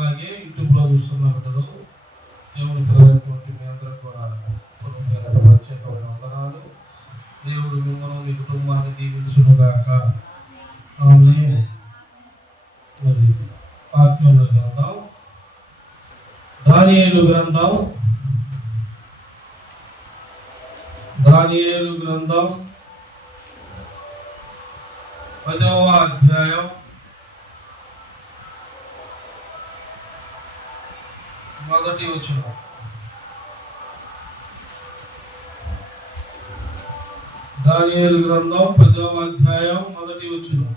అలాగే యూట్యూబ్లో చూస్తున్న బిడ్డలు దేవుని పిల్లలైనటువంటి మీ అందరూ కూడా ప్రత్యేకమైన వందనాలు. దేవుడు మిమ్మల్ని మీ కుటుంబాన్ని దీవించునుగాక. ఆమేన్. మరి వాక్యంలోకి వెళ్దాం. దానియేలు గ్రంథం 10వ అధ్యాయం మొదటి వచనం. దానియేలు గ్రంథం 10వ అధ్యాయం మొదటి వచనం.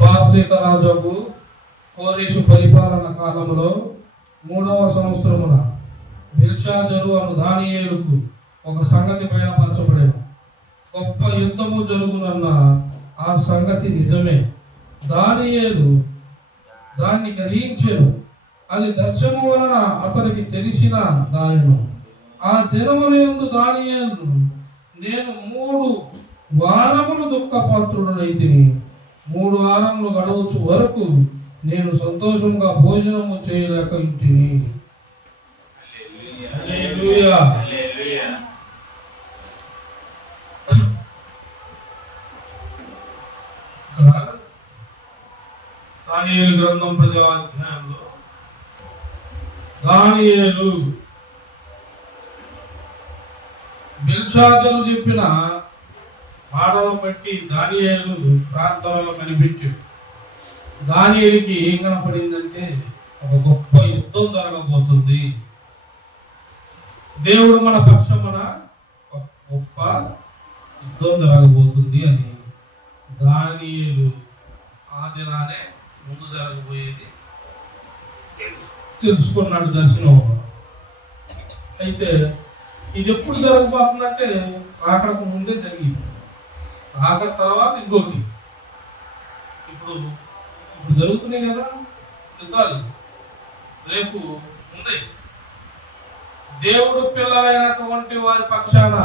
పార్శిక రాజుకు కోరేషు పరిపాలన కాలంలో 3వ సంవత్సరమున బెల్షాజరు అను దానియేలుకు ఒక సంగతి బయలుపరచబడెను. గొప్ప యుద్ధము జరుగునన్న ఆ సంగతి నిజమే. దానియేలు దాన్ని గ్రహించెను. అది దర్శనము వలన అతనికి తెలిసిన దానిను. ఆ దినములందు దానియేలు, నేను 3 వారములు దుఃఖపాత్రుడనైతిని. 3 వారములు గడవచ్చు వరకు నేను సంతోషంగా భోజనము చేయలేక ఇంటిని. దానియేలు గ్రంథం 10వ అధ్యాయంలో దానియేలు బెల్షాజరు చెప్పిన మాటలు బట్టి దానియేలు ప్రార్థనలో కనిపెట్టాడు. దానియేలుకి ఏం కనపడిందంటే ఒక గొప్ప యుద్ధం జరగబోతుంది, దేవుడు మన పక్షమున గొప్ప యుద్ధం జరగబోతుంది అని దానియేలు ఆ దినానే ముందు జరగబోయేది తెలుసుకున్నాడు దర్శనం. అయితే ఇది ఎప్పుడు జరగబోతుందంటే రాకడకు ముందే జరిగింది. రాకడ తర్వాత ఇంకోటి ఇప్పుడు జరుగుతున్నాయి కదా యుద్ధాలు, రేపు ఉంది. దేవుడు పిల్లలైనటువంటి వారి పక్షాన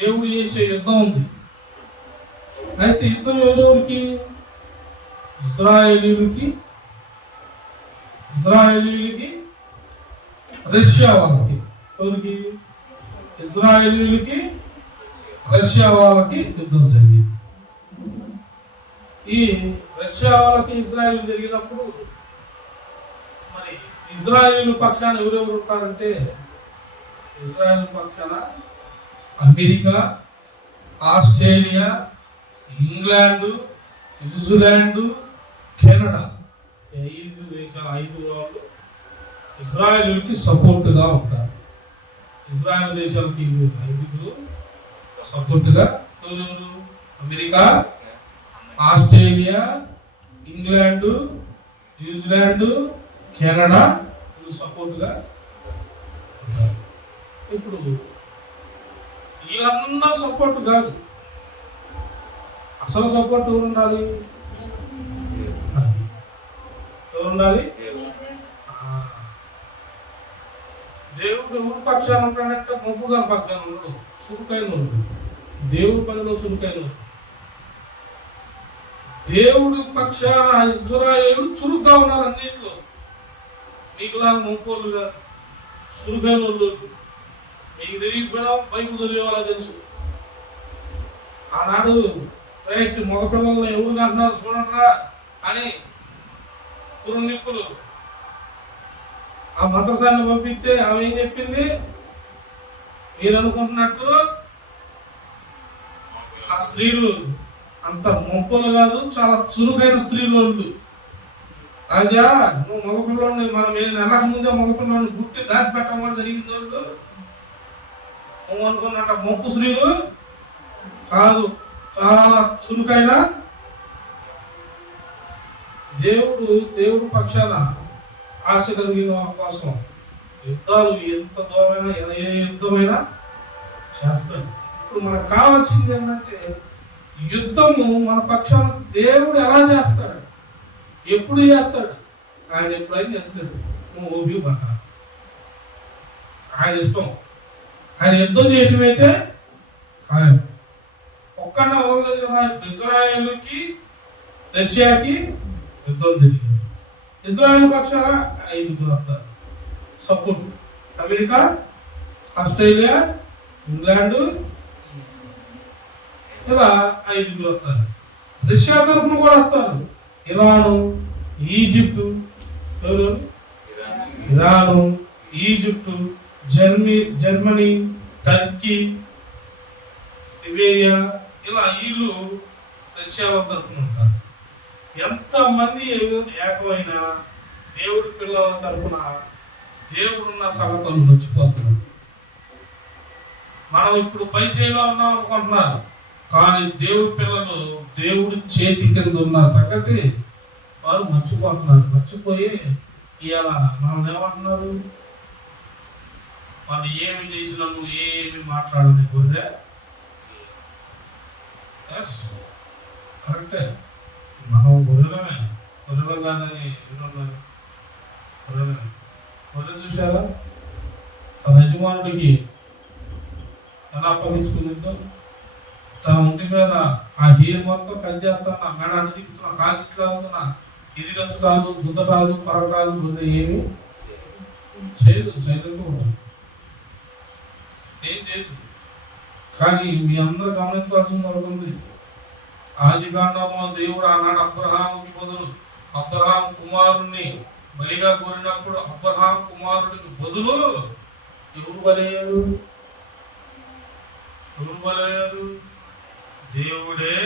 దేవుడు చేసే యుద్ధం ఉంది. అయితే యుద్ధం ఎవరెవరికి? ఇజ్రాయేలీలకి రష్యా వాళ్ళకి. ఎవరికి? ఇజ్రాయేలీలకి రష్యా వాళ్ళకి యుద్ధం జరిగింది. ఈ రష్యా వాళ్ళకి ఇజ్రాయేల్ జరిగినప్పుడు మరి ఇజ్రాయేల్ పక్షాన ఎవరెవరు ఉంటారంటే, ఇజ్రాయేల్ పక్షాన America, Australia, England, New Zealand, Canada, 5 వాళ్ళు ఇజ్రాయేలుకి సపోర్టుగా ఉంటారు. ఇజ్రాయేల్ దేశాలకి 5 సపోర్టుగా ఎవరెవరు? America, Australia, England, New Zealand, Canada సపోర్టుగా. ఇప్పుడు వీళ్ళందరూ సపోర్ట్ కాదు, అసలు సపోర్ట్ ఎవరు ఉండాలి? ఎవరు ఉండాలి? దేవుడు ఎవరు పక్షాన ఉంటాడంటే మొబ్బుగా పక్షాన ఉండడు, చురుకైన ఉండడు. దేవుడి పనిలో చురుకైన దేవుడి పక్షాన ఇజ్రాయేలు చురుగ్గా ఉన్నారు అన్నింటిలో. మీకులాగా మొక్కోళ్ళుగా చురుకైన వాళ్ళు. మీకు తెలియకపోయినా బైబిల్ చదివేవాళ్ళ తెలుసు. ఆనాడు రైట్ మగపిల్లలను ఎవరు అంటున్నారు చూడరా అని కురునిప్పులు ఆ మంత్రసాన్ని పంపిస్తే ఆమె ఏం చెప్పింది? మీరు అనుకుంటున్నట్టు ఆ స్త్రీలు అంత మొంపలు కాదు, చాలా చురుకైన స్త్రీలు వాళ్ళు. రాజా, నువ్వు మగపిల్లని మనం నెలకు ముందే మగపిల్లని గుట్టి దాచిపెట్టడం జరిగింది. వాళ్ళు నువ్వు అనుకున్నట్ట మొప్పు స్త్రీలు కాదు, చాలా చురుకైన దేవుడు పక్షాన ఆశ కలిగిన కోసం యుద్ధాలు ఎంత దూరమైనా ఏ యుద్ధమైనా చేస్తాడు. ఇప్పుడు మనకు కావాల్సింది ఏంటంటే యుద్ధము మన పక్షాన దేవుడు ఎలా చేస్తాడు, ఎప్పుడు చేస్తాడు, ఆయన ఎప్పుడైనా చేస్తాడు. నువ్వు ఓపి పట్టాలి, ఆయన ఇష్టం. ఆయన యుద్ధం చేయటమైతే ఆయన ఒక్క ఇజ్రాయేలుకి రష్యాకి యుద్ధం జరిగింది. ఇజ్రాయేల్ పక్షాన 5 వస్తారు సపోర్ట్. అమెరికా, ఆస్ట్రేలియా, ఇంగ్లాండ్, ఇలా 5 వస్తారు. రష్యా తరఫున కూడా వస్తారు. Iran, Egypt, Iran, Egypt, Germany, Turkey, Libya, ఇలా వీళ్ళు రష్యా తరఫున ఉంటారు. ఎంతమంది ఏకమైన దేవుడి పిల్లల తరఫున దేవుడున్న సంగతులు మర్చిపోతున్నారు. మనం ఇప్పుడు పై చేలో ఉన్నాం అనుకుంటున్నారు, కానీ దేవుడి పిల్లలు దేవుడి చేతి కింద ఉన్న సంగతి వారు మర్చిపోతున్నారు. మర్చిపోయి ఇలా మనం ఏమంటున్నారు, వాళ్ళు ఏమి చేసినా నువ్వు ఏమి మాట్లాడని గొర్రె. కరెక్టే, మనం గొర్రెలమే, గొర్రెలు కాదని గొర్రెలమే. గొర్రె చూసారా తన యజమానుడికి ఎలా అప్పగించుకుందో, తన ఒంటి మీద ఆ హీర్ మొత్తం కజ్జేస్తున్నా, మెడ అడిగిస్తున్నా, కాలు ఇట్లా ఇది గచ్చుకాలు, గుద్దటాలు, పరకాలు, గుద్ద ఏమి చేయదు, సైలెంట్గా ఉంటుంది, ఏం చేయదు. కానీ మీ అందరూ గమనించాల్సింది ఒకటి ఉంది. ఆది కాండంలో దేవుడు ఆనాడు అబ్రహాముకి బదులు అబ్రహాం కుమారుణ్ణి బలిగా కోరినప్పుడు అబ్రహాం కుమారుడికి బదులు ఎవరు బలయ్యారు? దేవుడే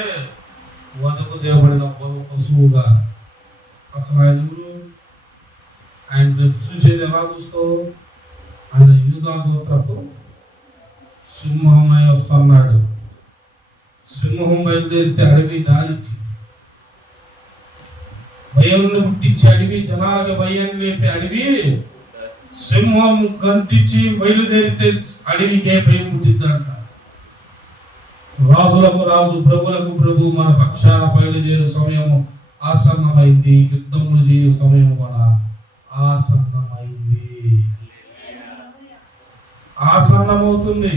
వదకు చేయబడిన పశువుగా. అసలు ఆయన ఎవరు? ఆయన చూసేది ఎలా చూస్తావు? ఆయన యూదా గోత్రపు సింహమై వస్తున్నాడు. సింహం బయలుదేరితే అడవి దారిచ్చి భయం పుట్టించి అడవి జనాలకు భయాన్ని లేపి అడవి సింహం గంతించి బయలుదేరితే అడవికే భయం పుట్టిద్దంట. రాజులకు రాజు, ప్రభులకు ప్రభు మన పక్షాన బయలుదేరు సమయం ఆసన్నమైంది. యుద్ధములు చేయు సమయం కూడా ఆసన్నమైంది, ఆసన్నమవుతుంది.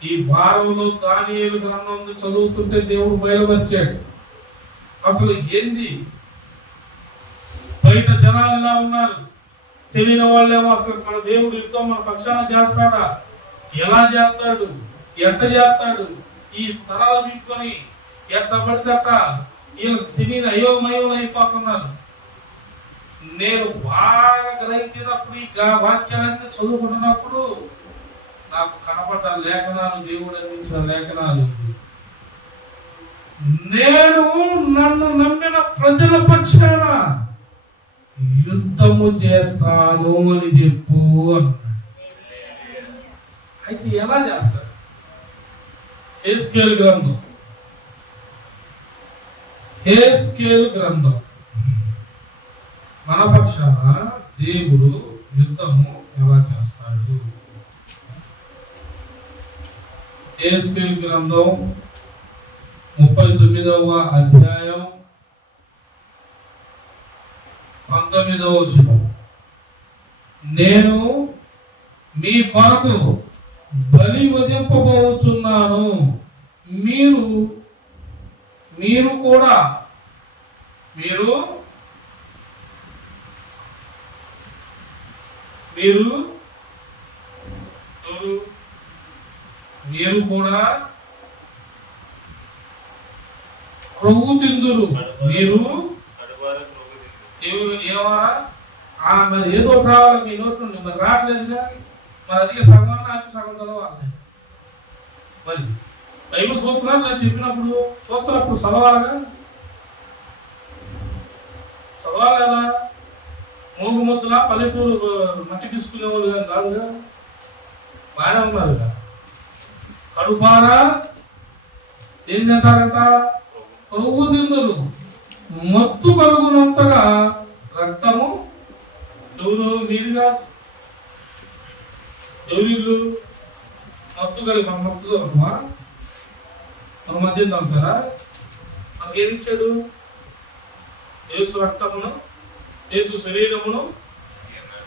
ఈ వారంలో దానియేలు గ్రంథం చదువుతుంటే దేవుడు బయలుపరిచాడు. అసలు ఏంది, బయట జనాలు ఇలా ఉన్నారు, తెలియని వాళ్ళేమో అసలు మన దేవుడు యుద్ధం మన పక్షాన చేస్తాడా, ఎలా చేస్తాడు, ఎట్ట చేస్తాడు, ఈ తరాలు తీసుకొని ఎట్ట పడితే అట్ట వీళ్ళు తెలియని అయోమయం అయిపోతున్నారు. నేను బాగా గ్రహించినప్పుడు ఈ వాక్యాలన్నీ చదువుకుంటున్నప్పుడు నాకు కనపడ్డ లేఖనాలు, దేవుడు అందించిన లేఖనాలు, నేను నన్ను నమ్మిన ప్రజల పక్షాన యుద్ధము చేస్తాను అని చెప్పు అన్నాడు. అయితే ఎలా చేస్తాడు? హెస్కేలు గ్రంథం మన పక్షాన దేవుడు యుద్ధము ఎలా చేస్తాడు? హెస్కేలు గ్రంథం 39వ అధ్యాయం 19వ వచనం. నేను మీ కొరకు బలి వధింపబోచున్నాను, మీరు కూడా క్రొవ్వు తిందురు. మీరు మరి ఏదో రావాలి మీ నోటి నుండి, మరి రావట్లేదుగా, మరి అదిగా సగం సగం చదవాలి. మరి బైబిల్ చూస్తున్నారు, నేను చెప్పినప్పుడు చూస్తున్నప్పుడు చదవాలిగా, చదవాలి కదా. మూగు ముద్దులా పల్లెటూరు మట్టి తీసుకునే వాళ్ళు కానీ కాదుగా, బాగానే ఉన్నారుగా. కడుపారా ఏం తింటారంట? కొవ్వు తిందురు, మత్తు కలుగునంతగా రక్తము. ఎవరు? మీరుగా ఎవరిల్లు మత్తు కలిగి మన మత్తు దొరకమా? మన మధ్య దొరుకుతారా? మనకి ఏమి ఇచ్చాడు? యేసు రక్తమును, యేసు శరీరమును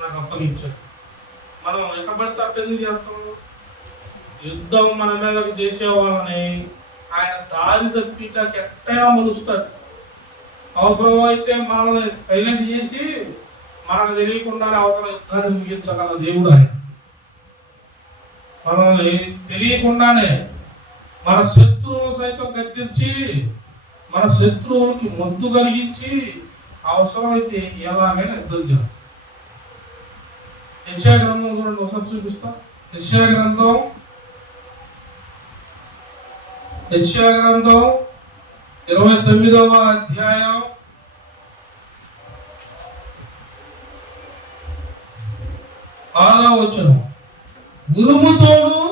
నాకు అప్పగించాడు. మనం ఎక్కడ పడితే అట్ట ఎందుకు చేస్తాము? యుద్ధం మన మీదకి చేసే వాళ్ళని ఆయన దారి తప్పిటానికి ఎట్టైనా మలుస్తాడు. అవసరమైతే మనల్ని సైలెంట్ చేసి మనకు తెలియకుండానే అవతల యుద్ధాన్ని ముగించగల దేవుడు ఆయన. మనల్ని తెలియకుండానే మన శత్రువులు సైతం గద్దించి మన శత్రువులకి మొద్దు కలిగించి అవసరమైతే ఎలాగైనా యుద్ధం చేస్తాం. యెషయా గ్రంథం చూడండి, ఒకసారి చూపిస్తాం. యెషయా గ్రంథం 29వ అధ్యాయం 6వ వచనం. ఉరుముతోను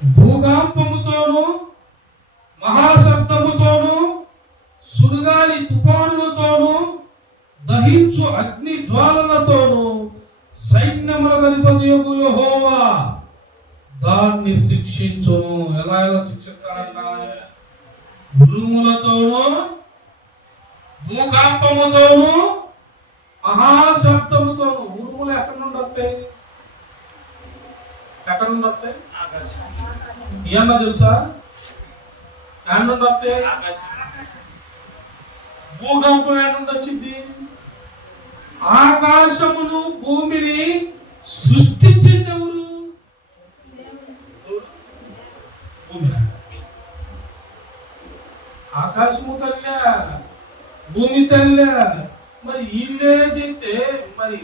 భూకంపముతోను మహాశబ్దముతోను సుడిగాలి తుఫానులతోను దహించు అగ్ని జ్వాలలతోను సైన్యములకు అధిపతియగు యెహోవా దాన్ని శిక్షించును. ఎలా శిక్షిస్తారంట? ఉరుములతోను భూకంపముతోను మహాశబ్దముతోను. ఉరుములు ఎక్కడి నుండి వస్తాయి? ఎక్కడి నుండి వస్తాయి? ఏమన్నా తెలుసా? ఎక్కడి నుండి వస్తాయి? భూకంపం ఎక్కడి నుండి వచ్చింది? ఆకాశమును భూమిని సృష్టించింది ఎవరు? ఆకాశము తల్లి, భూమి తల్లి. మరి వీళ్ళే చెప్తే మరి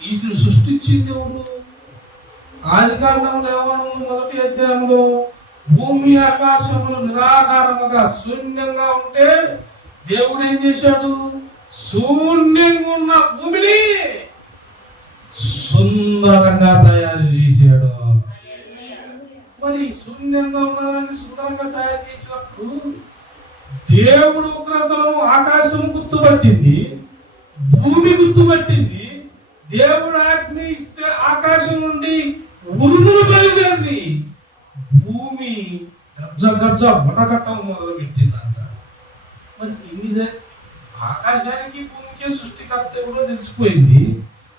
వీటిని సృష్టించింది ఎవరు? ఆదికాండంలో ఏమను? మొదటి అధ్యాయంలో భూమి ఆకాశములు నిరాకారముగా శూన్యంగా ఉంటే దేవుడు ఏం చేశాడు? శూన్యంగా ఉన్న భూమిని సుందరంగా తయారు చేశాడు. మరి శూన్యంగా ఉన్నదాన్ని సుందరంగా తయారు చేసినప్పుడు దేవుడు ఉగ్రతలను ఆకాశం గుర్తుపట్టింది, భూమి గుర్తుపట్టింది. దేవుడు ఆజ్ఞ ఇస్తే ఆకాశం నుండి ఉరుములు బయలుదేరింది, భూమి గజ్జ గజ్జ వడగట్టం మొదలు పెట్టిందంట. మరి ఇన్ని ఆకాశానికి భూమికి సృష్టికర్త కూడా తెలిసిపోయింది.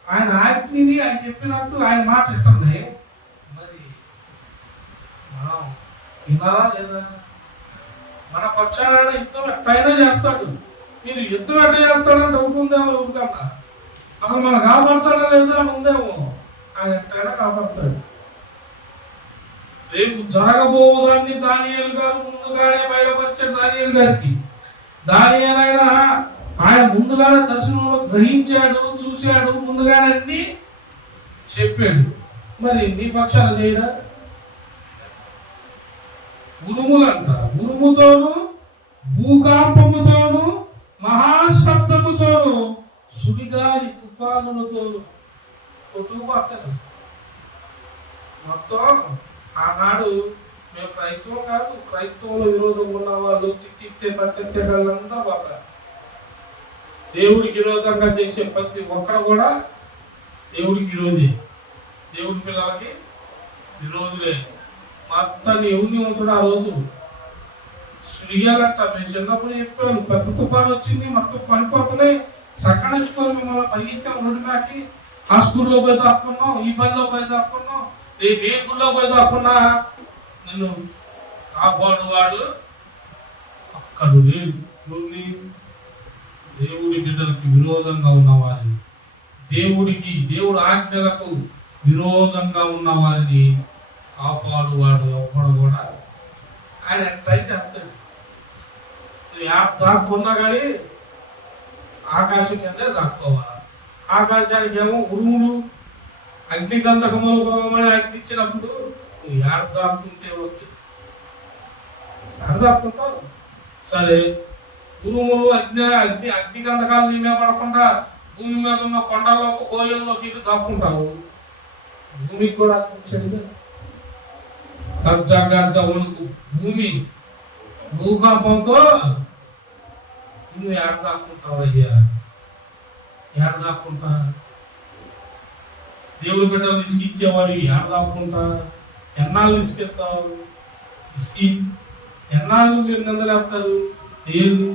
ఆయన ఆజ్ఞని ఆయన చెప్పినట్టు ఆయన మాట ఎట్టున్నాయి. మరి మనం వినాలా లేదా? మన పక్షాన యుద్ధం ఎట్టయినా చేస్తాడు. మీరు యుద్ధం ఎట్ట చేస్తాడని డౌట్ ఉందేమో ఎవరికన్నా. అసలు మనం కాపాడుతాడా లేదా అని ఉందేమో. ఆయన ఎట్టయినా కాపాడుతాడు. రేపు జరగబోదాన్ని దానియేలు గారు ముందుగానే బయలుపరిచాడు. దానియేలు గారికి దానియేలైనా ఆయన ముందుగానే దర్శనంలో గ్రహించాడు, చూశాడు, ముందుగానే అన్ని చెప్పాడు. మరి నీ పక్షాన చేయడా? ఉరుములంట. ఉరుముతోను భూకంపముతోను మహాశబ్దముతోను సుడిగాలి తుఫానులతోను కొట్టుకుపోతాడు. మొత్తం ఆనాడు మేము క్రైస్తవం కాదు, క్రైస్తవుల విరోధం ఉన్న వాళ్ళు తిట్టితే తట్టెత్తే వాళ్ళంతా పోతారు. దేవుడికి విరోధంగా చేసే ప్రతి ఒక్కడు కూడా దేవుడికి విరోధి, దేవుడి పిల్లలకి విరోధులే. మొత్తాన్ని ఎవరిని ఉంచడం ఆ రోజు సుడిగాలంట. మేము చిన్నప్పుడు చెప్పాను, పెద్ద తుఫాను వచ్చింది, మొత్తం పడిపోతున్నాయి, సక్కనేసుకొని మిమ్మల్ని పరిగెత్తాం రోడ్డు మీదకి. ఆ స్కూల్లో పోయి దాక్కున్నాం, ఈ పనిలో పోయి దాక్కున్నాం, ఏ గుళ్ళో పోయి దాక్కున్నా నిన్ను కాపాడువాడు అక్కడు లేడు. దేవుడి బిడ్డలకి విరోధంగా ఉన్న వారిని, దేవుడు ఆజ్ఞలకు విరోధంగా ఉన్న వారిని కాపాడువాడు ఎవ్వడు కూడా. ఆయన ఎట్టయితే అర్థడు. దాక్కున్నా కానీ ఆకాశం కిందే దాక్కోవాలి. ఆకాశానికి ఏమో ఉరుములు అగ్నిగంధకములు పోమని అగ్ని ఇచ్చినప్పుడు నువ్వు ఏడ దాక్కుంటే వచ్చి ఏడ దాక్కుంటావు? సరే, ఉరుములు అగ్నిగంధకాలు నీ మీద పడకుండా భూమి మీద ఉన్న కొండల్లో కోయల్లోకి వెళ్ళి దాక్కుంటావు. భూమికి కూడా అగ్నిచ్చాడుగా. గజ్జ వణుకు భూమి భూకంపంతో నువ్వు ఏడ దాక్కుంటావు? అయ్యా ఏడ దాక్కుంటా? దేవుడి బిడ్డలు ఇసుకిచ్చేవాడు ఏడ దాక్కుంటా? ఎన్నాళ్ళు ఇసుకెత్తావు? ఇసుకి ఎన్నాళ్ళు మీరు నిందలేస్తారు? లేదు,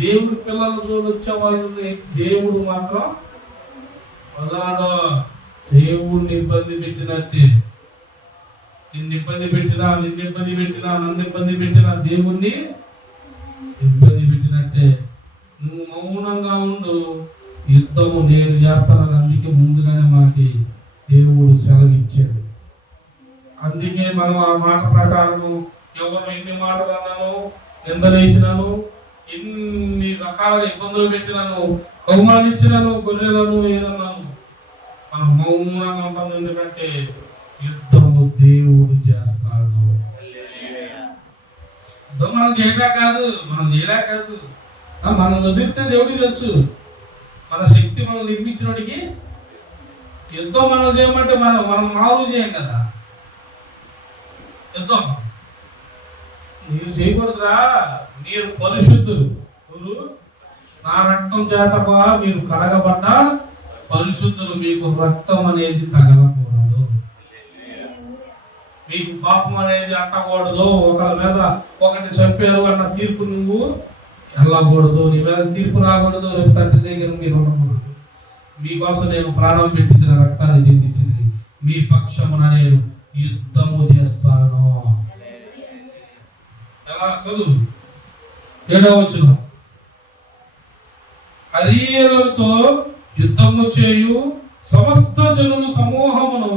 దేవుడి పిల్లల జోలు వచ్చే వాళ్ళని దేవుడు మాత్రం వదలడో. దేవుడిని ఇబ్బంది పెట్టినట్టే. నిన్ను ఇబ్బంది పెట్టినా నన్ను ఇబ్బంది పెట్టినా దేవుణ్ణి ఇబ్బంది పెట్టినట్టే. నువ్వు మౌనంగా ఉండు, యుద్ధము నేను చేస్తానని అందుకే ముందుగానే మనకి దేవుడు సెలవు ఇచ్చాడు. అందుకే మనం ఆ మాట ప్రకారం ఎవరు ఎన్ని మాటలు అన్నాను, నిందలేసినాను, ఎన్ని రకాలుగా ఇబ్బందులు పెట్టినాను, అవమానించినాను, గొర్రెలను ఏదన్నాను, మనం మౌనంగా ఉంటాం. ఎందుకంటే యుద్ధము దేవుడు చేస్తాడు. యుద్ధం మనం చేయలేక కాదు, మనం వదిలితే దేవుడికి తెలుసు. మన శక్తి మనం నిర్మించినోడికి యుద్ధం మనం చేయమంటే మనం మామూలు చేయం కదా. యుద్ధం మీరు చేయకూడదురా, మీరు పరిశుద్ధులు, నా రక్తం చేత మీరు కడగబడ్డ పరిశుద్ధులు, మీకు రక్తం అనేది తగలకూడదు, మీకు పాపం అనేది అంటకూడదు, ఒకరి మీద ఒకటి చంపారు అన్న తీర్పు నువ్వు వెళ్ళకూడదు, నీ మీద తీర్పు రాకూడదు, రేపు తండ్రి దగ్గర మీరు ఉండకూడదు. మీకోసం నేను ప్రాణం పెట్టించిన రక్తాన్ని చిందించింది, మీ పక్షమున నేను యుద్ధము చేస్తాను. ఎలా చదువు 7వ వచనం. అరీయులతో యుద్ధము చేయు సమస్త జనులు సమూహమును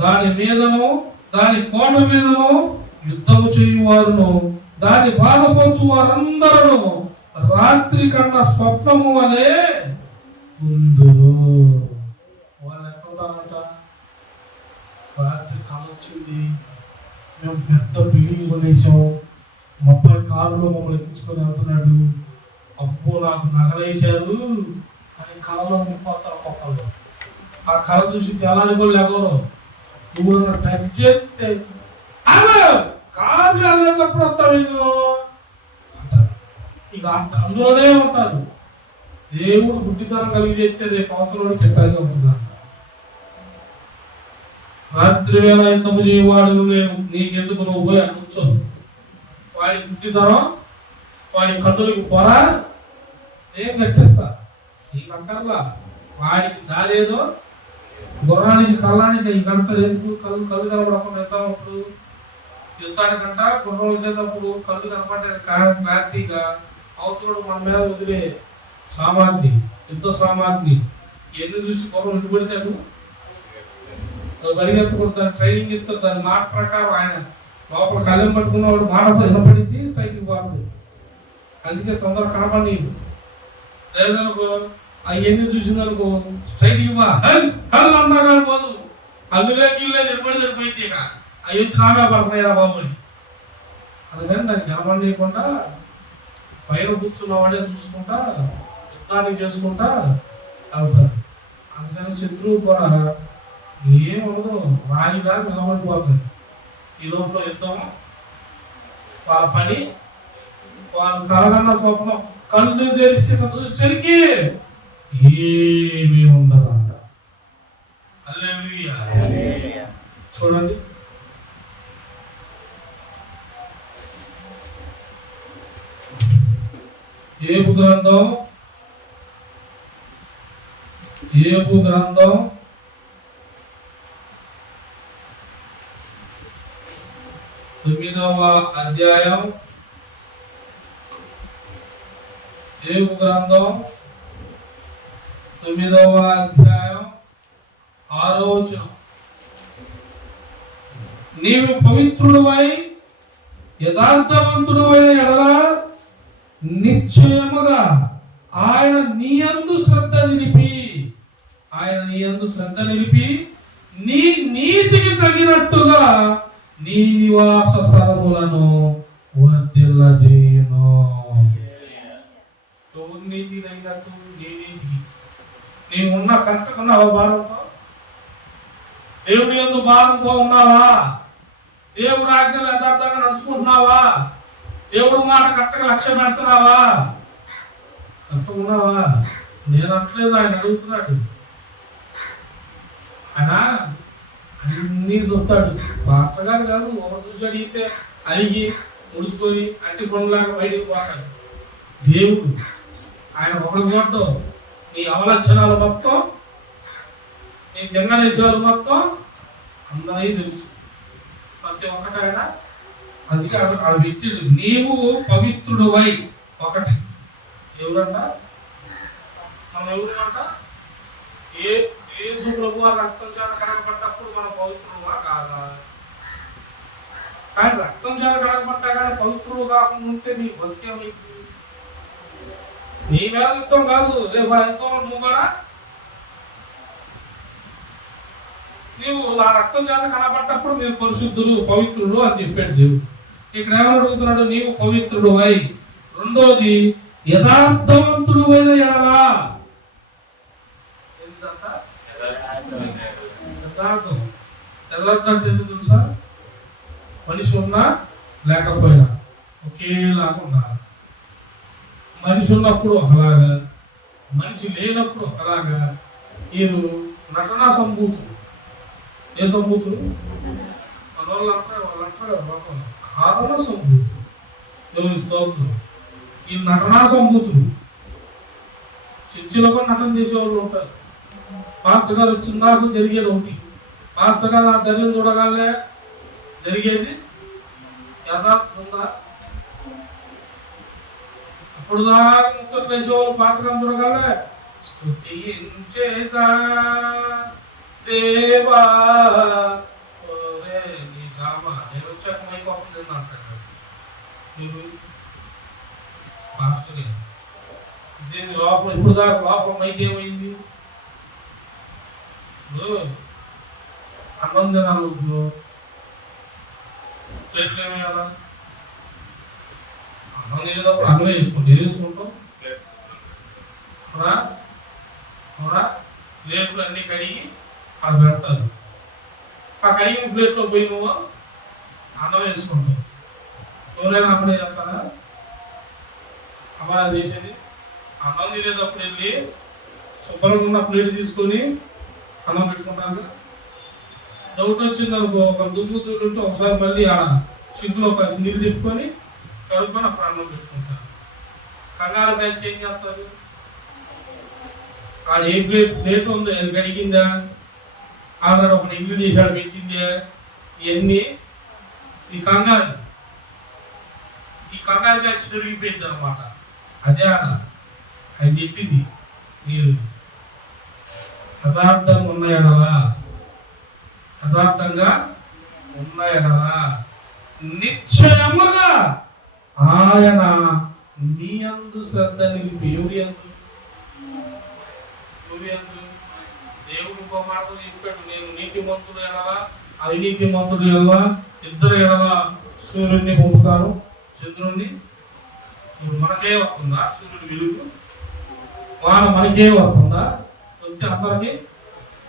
దాని మీదను దాని కోట మీదను యుద్ధము చేయు వారును దాని బాధపరచు వారందరూ రాత్రి కన్నా స్వప్నము వలె ఉందురు. వాళ్ళు ఎక్కడంట, రాత్రి కళ వచ్చింది, మేము పెద్ద బిల్డింగ్ కొనేసాం, 30 కారులో మమ్మల్ని ఎక్కించుకొని వెళ్తున్నాడు, అబ్బో నాకు నగలేశారు అని కళలో ఉండిపోతారు ఒక్కొక్కళ్ళు. ఆ కళ చూసి జనాలు కూడా లేవరు, నువ్వు టచ్ చేస్తే కాదు వెళ్ళేటప్పుడు వస్తావు అంటారు. ఇక అందులోనే ఉంటారు. దేవుడు బుద్ధితనం కలిగి చేస్తే రేపు అవసరం పెట్టాలిగా ఉంటుందంట. రాత్రి వేళ యుద్ధము చేయవాడు నేను, నీకెందుకు నువ్వు పోయి అనొచ్చు. వాడి బుద్ధితనం, వాడి కన్నులకు పొర నేను కట్టిస్తా, నీకు అక్కర్లా. వాడికి దారేదో గుర్రానికి కళ్ళానికి ఈ కడతారు. ఎందుకు కళ్ళు కనబడకుండా వెళ్తామప్పుడు యుద్ధానికంట గుర్రం వెళ్ళేటప్పుడు కళ్ళు కనపడే క్లారిటీగా అవసరం మన మీద వదిలే సామాగ్రి, యుద్ధ సామాగ్రి ఎన్ని చూసి గుర్రం ఇంటి పెడతాడు, పరిగెత్తకూడదు. ట్రైనింగ్ ఇస్తారు, దాని మాట ప్రకారం ఆయన లోపల కళ్ళెం పట్టుకున్నవాడు మాట వినపడింది, స్ట్రైట్కి పోతుంది. అందుకే తొందరగా కనపడి లేదనుకో అవన్నీ చూసిందనుకో స్ట్రైట్ ఇవ్వ హల్ అన్నా కానీ పోదు, అల్లులేకి ఇల్లేదు ఎప్పుడు సరిపోయింది. ఇక అవి వచ్చి నామే పడుతున్నాయిరా బాబు అని. అందుకని దానికి కనపడలేకుండా పైన కూర్చున్నవాడే చూసుకుంటా యుద్ధాన్ని చేసుకుంటా వెళ్తారు. అందుకని శత్రువు కూడా ఏమవుదు, రాయిగా నిలబడిపోతుంది. ఈ లోపల యుద్ధం వాళ్ళ పని, వాళ్ళు కలగన్న స్వప్నం కళ్ళు తెరిచి చూసేసరికి ఏమీ ఉండదంట. హల్లెలూయా. చూడండి, యోబు గ్రంథం 9వ అధ్యాయం, యోబు గ్రంథం 9వ అధ్యాయం 6వ వచనం. నీవు పవిత్రుడవై యథార్థవంతుడవై ఎడల నిశ్చయముగా ఆయన నీ యందు శ్రద్ధ నిలిపి నీ నీతికి తగినట్టుగా నీ నివాస స్థలములను వర్ధిల్లజేయును. నీతి తగినట్టు నీ నీతికి నీవు ఉన్న కరెక్ట్గా భారంతో, దేవుడి యందు భారంతో ఉన్నావా? దేవుడు ఆజ్ఞలు యథార్థంగా నడుచుకుంటున్నావా? దేవుడు మాట కరెక్ట్గా లక్ష్య పెడుతున్నావా? కరెక్ట్గా ఉన్నావా? నేను అంటలేదు, ఆయన అడుగుతున్నాడు. ఆయన అన్నీ చూస్తాడు. పాస్టర్ గారు కాదు, ఒకరు చూసి అడిగితే అడిగి ముడుచుకొని అట్టి పనులాగా బయటికి పోతాడు. దేవుడు ఆయన ఒకరు చూడటం, నీ అవలక్షణాలు మొత్తం, నీ జంగ విషయాలు మొత్తం అందరికీ తెలుసు. ప్రతి ఒక్కటి ఆయన అందుకే ఆడ పెట్టాడు, నీవు పవిత్రుడువై. ఒకటి ఎవరంట? మనం ఎవరు అంట? యేసు ప్రభువు రక్తం చేత కడగబడ్డప్పుడు మనం పవిత్రుడువా కాదా? కానీ రక్తం చేత కడగబడ్డా కానీ పవిత్రుడు కాకుండా ఉంటే నీ బతికేమైంది? నీ వేదంతో కాదు, రేపు ఎంతో నువ్వు కూడా నీవు ఆ రక్తం చేత కనబడ్డప్పుడు మీరు పరిశుద్ధులు పవిత్రులు అని చెప్పాడు దేవుడు. ఇక్కడ ఏమని అడుగుతున్నాడు? నీవు పవిత్రుడు అయి. రెండోది యథార్థవంతుడు అయిన ఎడలా. యథార్థం యథార్థం అంటే తెలుసా? మనిషి ఉన్నా లేకపోయినా ఒకేలాగా ఉండాలి. మనిషి ఉన్నప్పుడు ఒకలాగా, మనిషి లేనప్పుడు ఒకలాగా. మీరు నటనా సంభూతులు. ఏ సంభూతులు? మన వాళ్ళు అంటారు కారణ సంభూతులు. దేవుని స్తోత్రం. ఈ నటనా సంభూతులు. చర్చిలో కూడా నటన చేసేవాళ్ళు ఉంటారు. పాత్ర గారు వచ్చిందాకు జరిగేది ఒకటి, పాత్ర గారు నా ధైర్యం చూడగానే జరిగేది యథార్థం ఉందా? అప్పుడు దాకా ముచ్చట్లు వేసేవాళ్ళు పాత్ర గారు చూడగానే స్తుతించేదా దేవా నీ డ్రామా నేను వచ్చాక మైపోతుంది అంటాడు. మీరు పాస్టర్ ఇదేంది లోపల? ఇప్పుడు దాకా లోపల మైకి ఏమైంది? అన్నం తినాలి, ప్లేట్లు ఏమేయాలా? అన్నం తినేటప్పుడు అన్నం వేసుకుంటాం అవునా? అవునా? ప్లేట్లు అన్నీ కడిగి అక్కడ పెడతారు. ఆ కడిగిన ప్లేట్లో పోయి నువ్వు అన్నం వేసుకుంటావు. ఎవరైనా అప్పుడే చేస్తారా? అమ్మ చేసేది అన్నం తినేటప్పుడు వెళ్ళి శుభ్రంగా ఉన్న ప్లేట్ తీసుకొని అన్నం పెట్టుకుంటారు. డౌట్ వచ్చింది అనుకో, ఒక దుమ్ము ఉంటే ఒకసారి మళ్ళీ ఆడ సింక్లో ఒక నీళ్ళు తిప్పుకొని కడుక్కొని అప్పుడు అన్నం పెట్టుకుంటారు. కంగారు బ్యాచ్ ఏం చేస్తారు? ఆడ ఏ ప్లేట్ ఉందో అది కడిగిందా, ఆల్రెడీ ఒక ఇంగ్రీడియంట్ ఆడ పెట్టిందే, ఇవన్నీ ఈ కంగారు బ్యాచ్ దొరికిపోయింది అనమాట. అదే ఆడ ఆయన చెప్పింది, మీరు యథార్థంగా ఉన్న ఎడలా, యథార్థంగా ఉన్న ఎడలా నిశ్చయముగా ఆయన నీ యందు శ్రద్ధ నిలిపి. ఎవరి యందు? దేవుడు ఇంకో మాట చెప్పాడు, నేను నీతిమంతుడు ఎడలా అవినీతిమంతుడు ఎడలా ఇద్దరు ఎడలా సూర్యుడిని పంపుతాను, చంద్రుడిని. ఇప్పుడు మనకే వస్తుందా సూర్యుడి వెలుగు? వాన మనకే వస్తుందా? వస్తే అందరికీ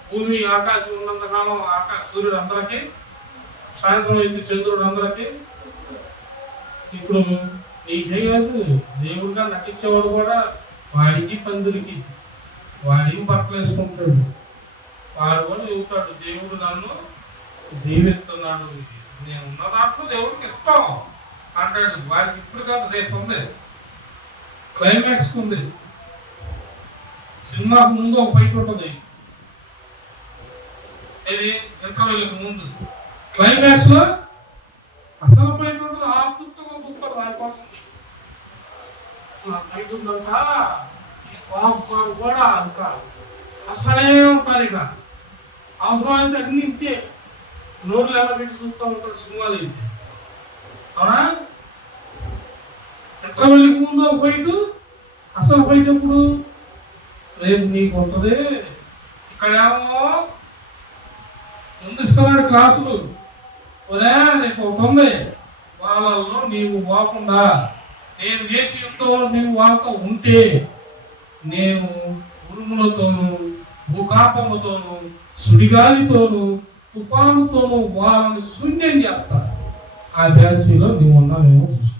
భూమి ఆకాశం ఉన్నంతకాలం సూర్యుడు అందరికీ, సాయంత్రం అయితే చంద్రుడు అందరికీ. ఇప్పుడు నీకే కాదు, దేవుడిగా నటించేవాడు కూడా వాడికి పందులకి వాడికి బట్టలు వేసుకుంటాడు. వాడు కూడా చెబుతాడు, దేవుడు నన్ను దీవిస్తున్నాడు, నేను ఉన్న దాంట్లో దేవుడికి ఇష్టం అంటాడు. వాడికి ఇప్పుడు కాదు, రేపు ఉంది, క్లైమాక్స్ ఉంది. సినిమాకు ముందు ఒక బయట ఉంటుంది, ఇది ఇంటర్వ్యూలకు ముందు. క్లైమాక్స్ లో అసలు బయట ఉంటుంది, ఆతృప్తిగా చూస్తారు దానికోసం. అసలు బయట ఉందంట కూడా ఇంకా అసలే ఉంటారు. ఇక అవసరమైతే అన్ని ఇంతే, నోర్లు ఎలా పెట్టి చూస్తూ ఉంటారు సినిమాలు అయితే. అవునా? ఇంటర్వ్యూలకు ముందు ఒక బయట, అసలు బయట ఎప్పుడు? రేపు నీకు ఉంటుంది. ఇక్కడేమో ముందు ఇస్తున్నాడు క్లాసులు, ఒరే రేపు అవుతుంది, వాళ్ళల్లో నీవు పోకుండా నేను చేసి యుద్ధంలో నీవు వాళ్ళతో ఉంటే నేను ఉరుములతోనూ భూకాపముతోనూ సుడిగాలితోనూ తుఫానుతోనూ వాళ్ళని శూన్యం చేస్తా. ఆ బ్యాచ్లో నువ్వు ఉన్నావేమో చూసు.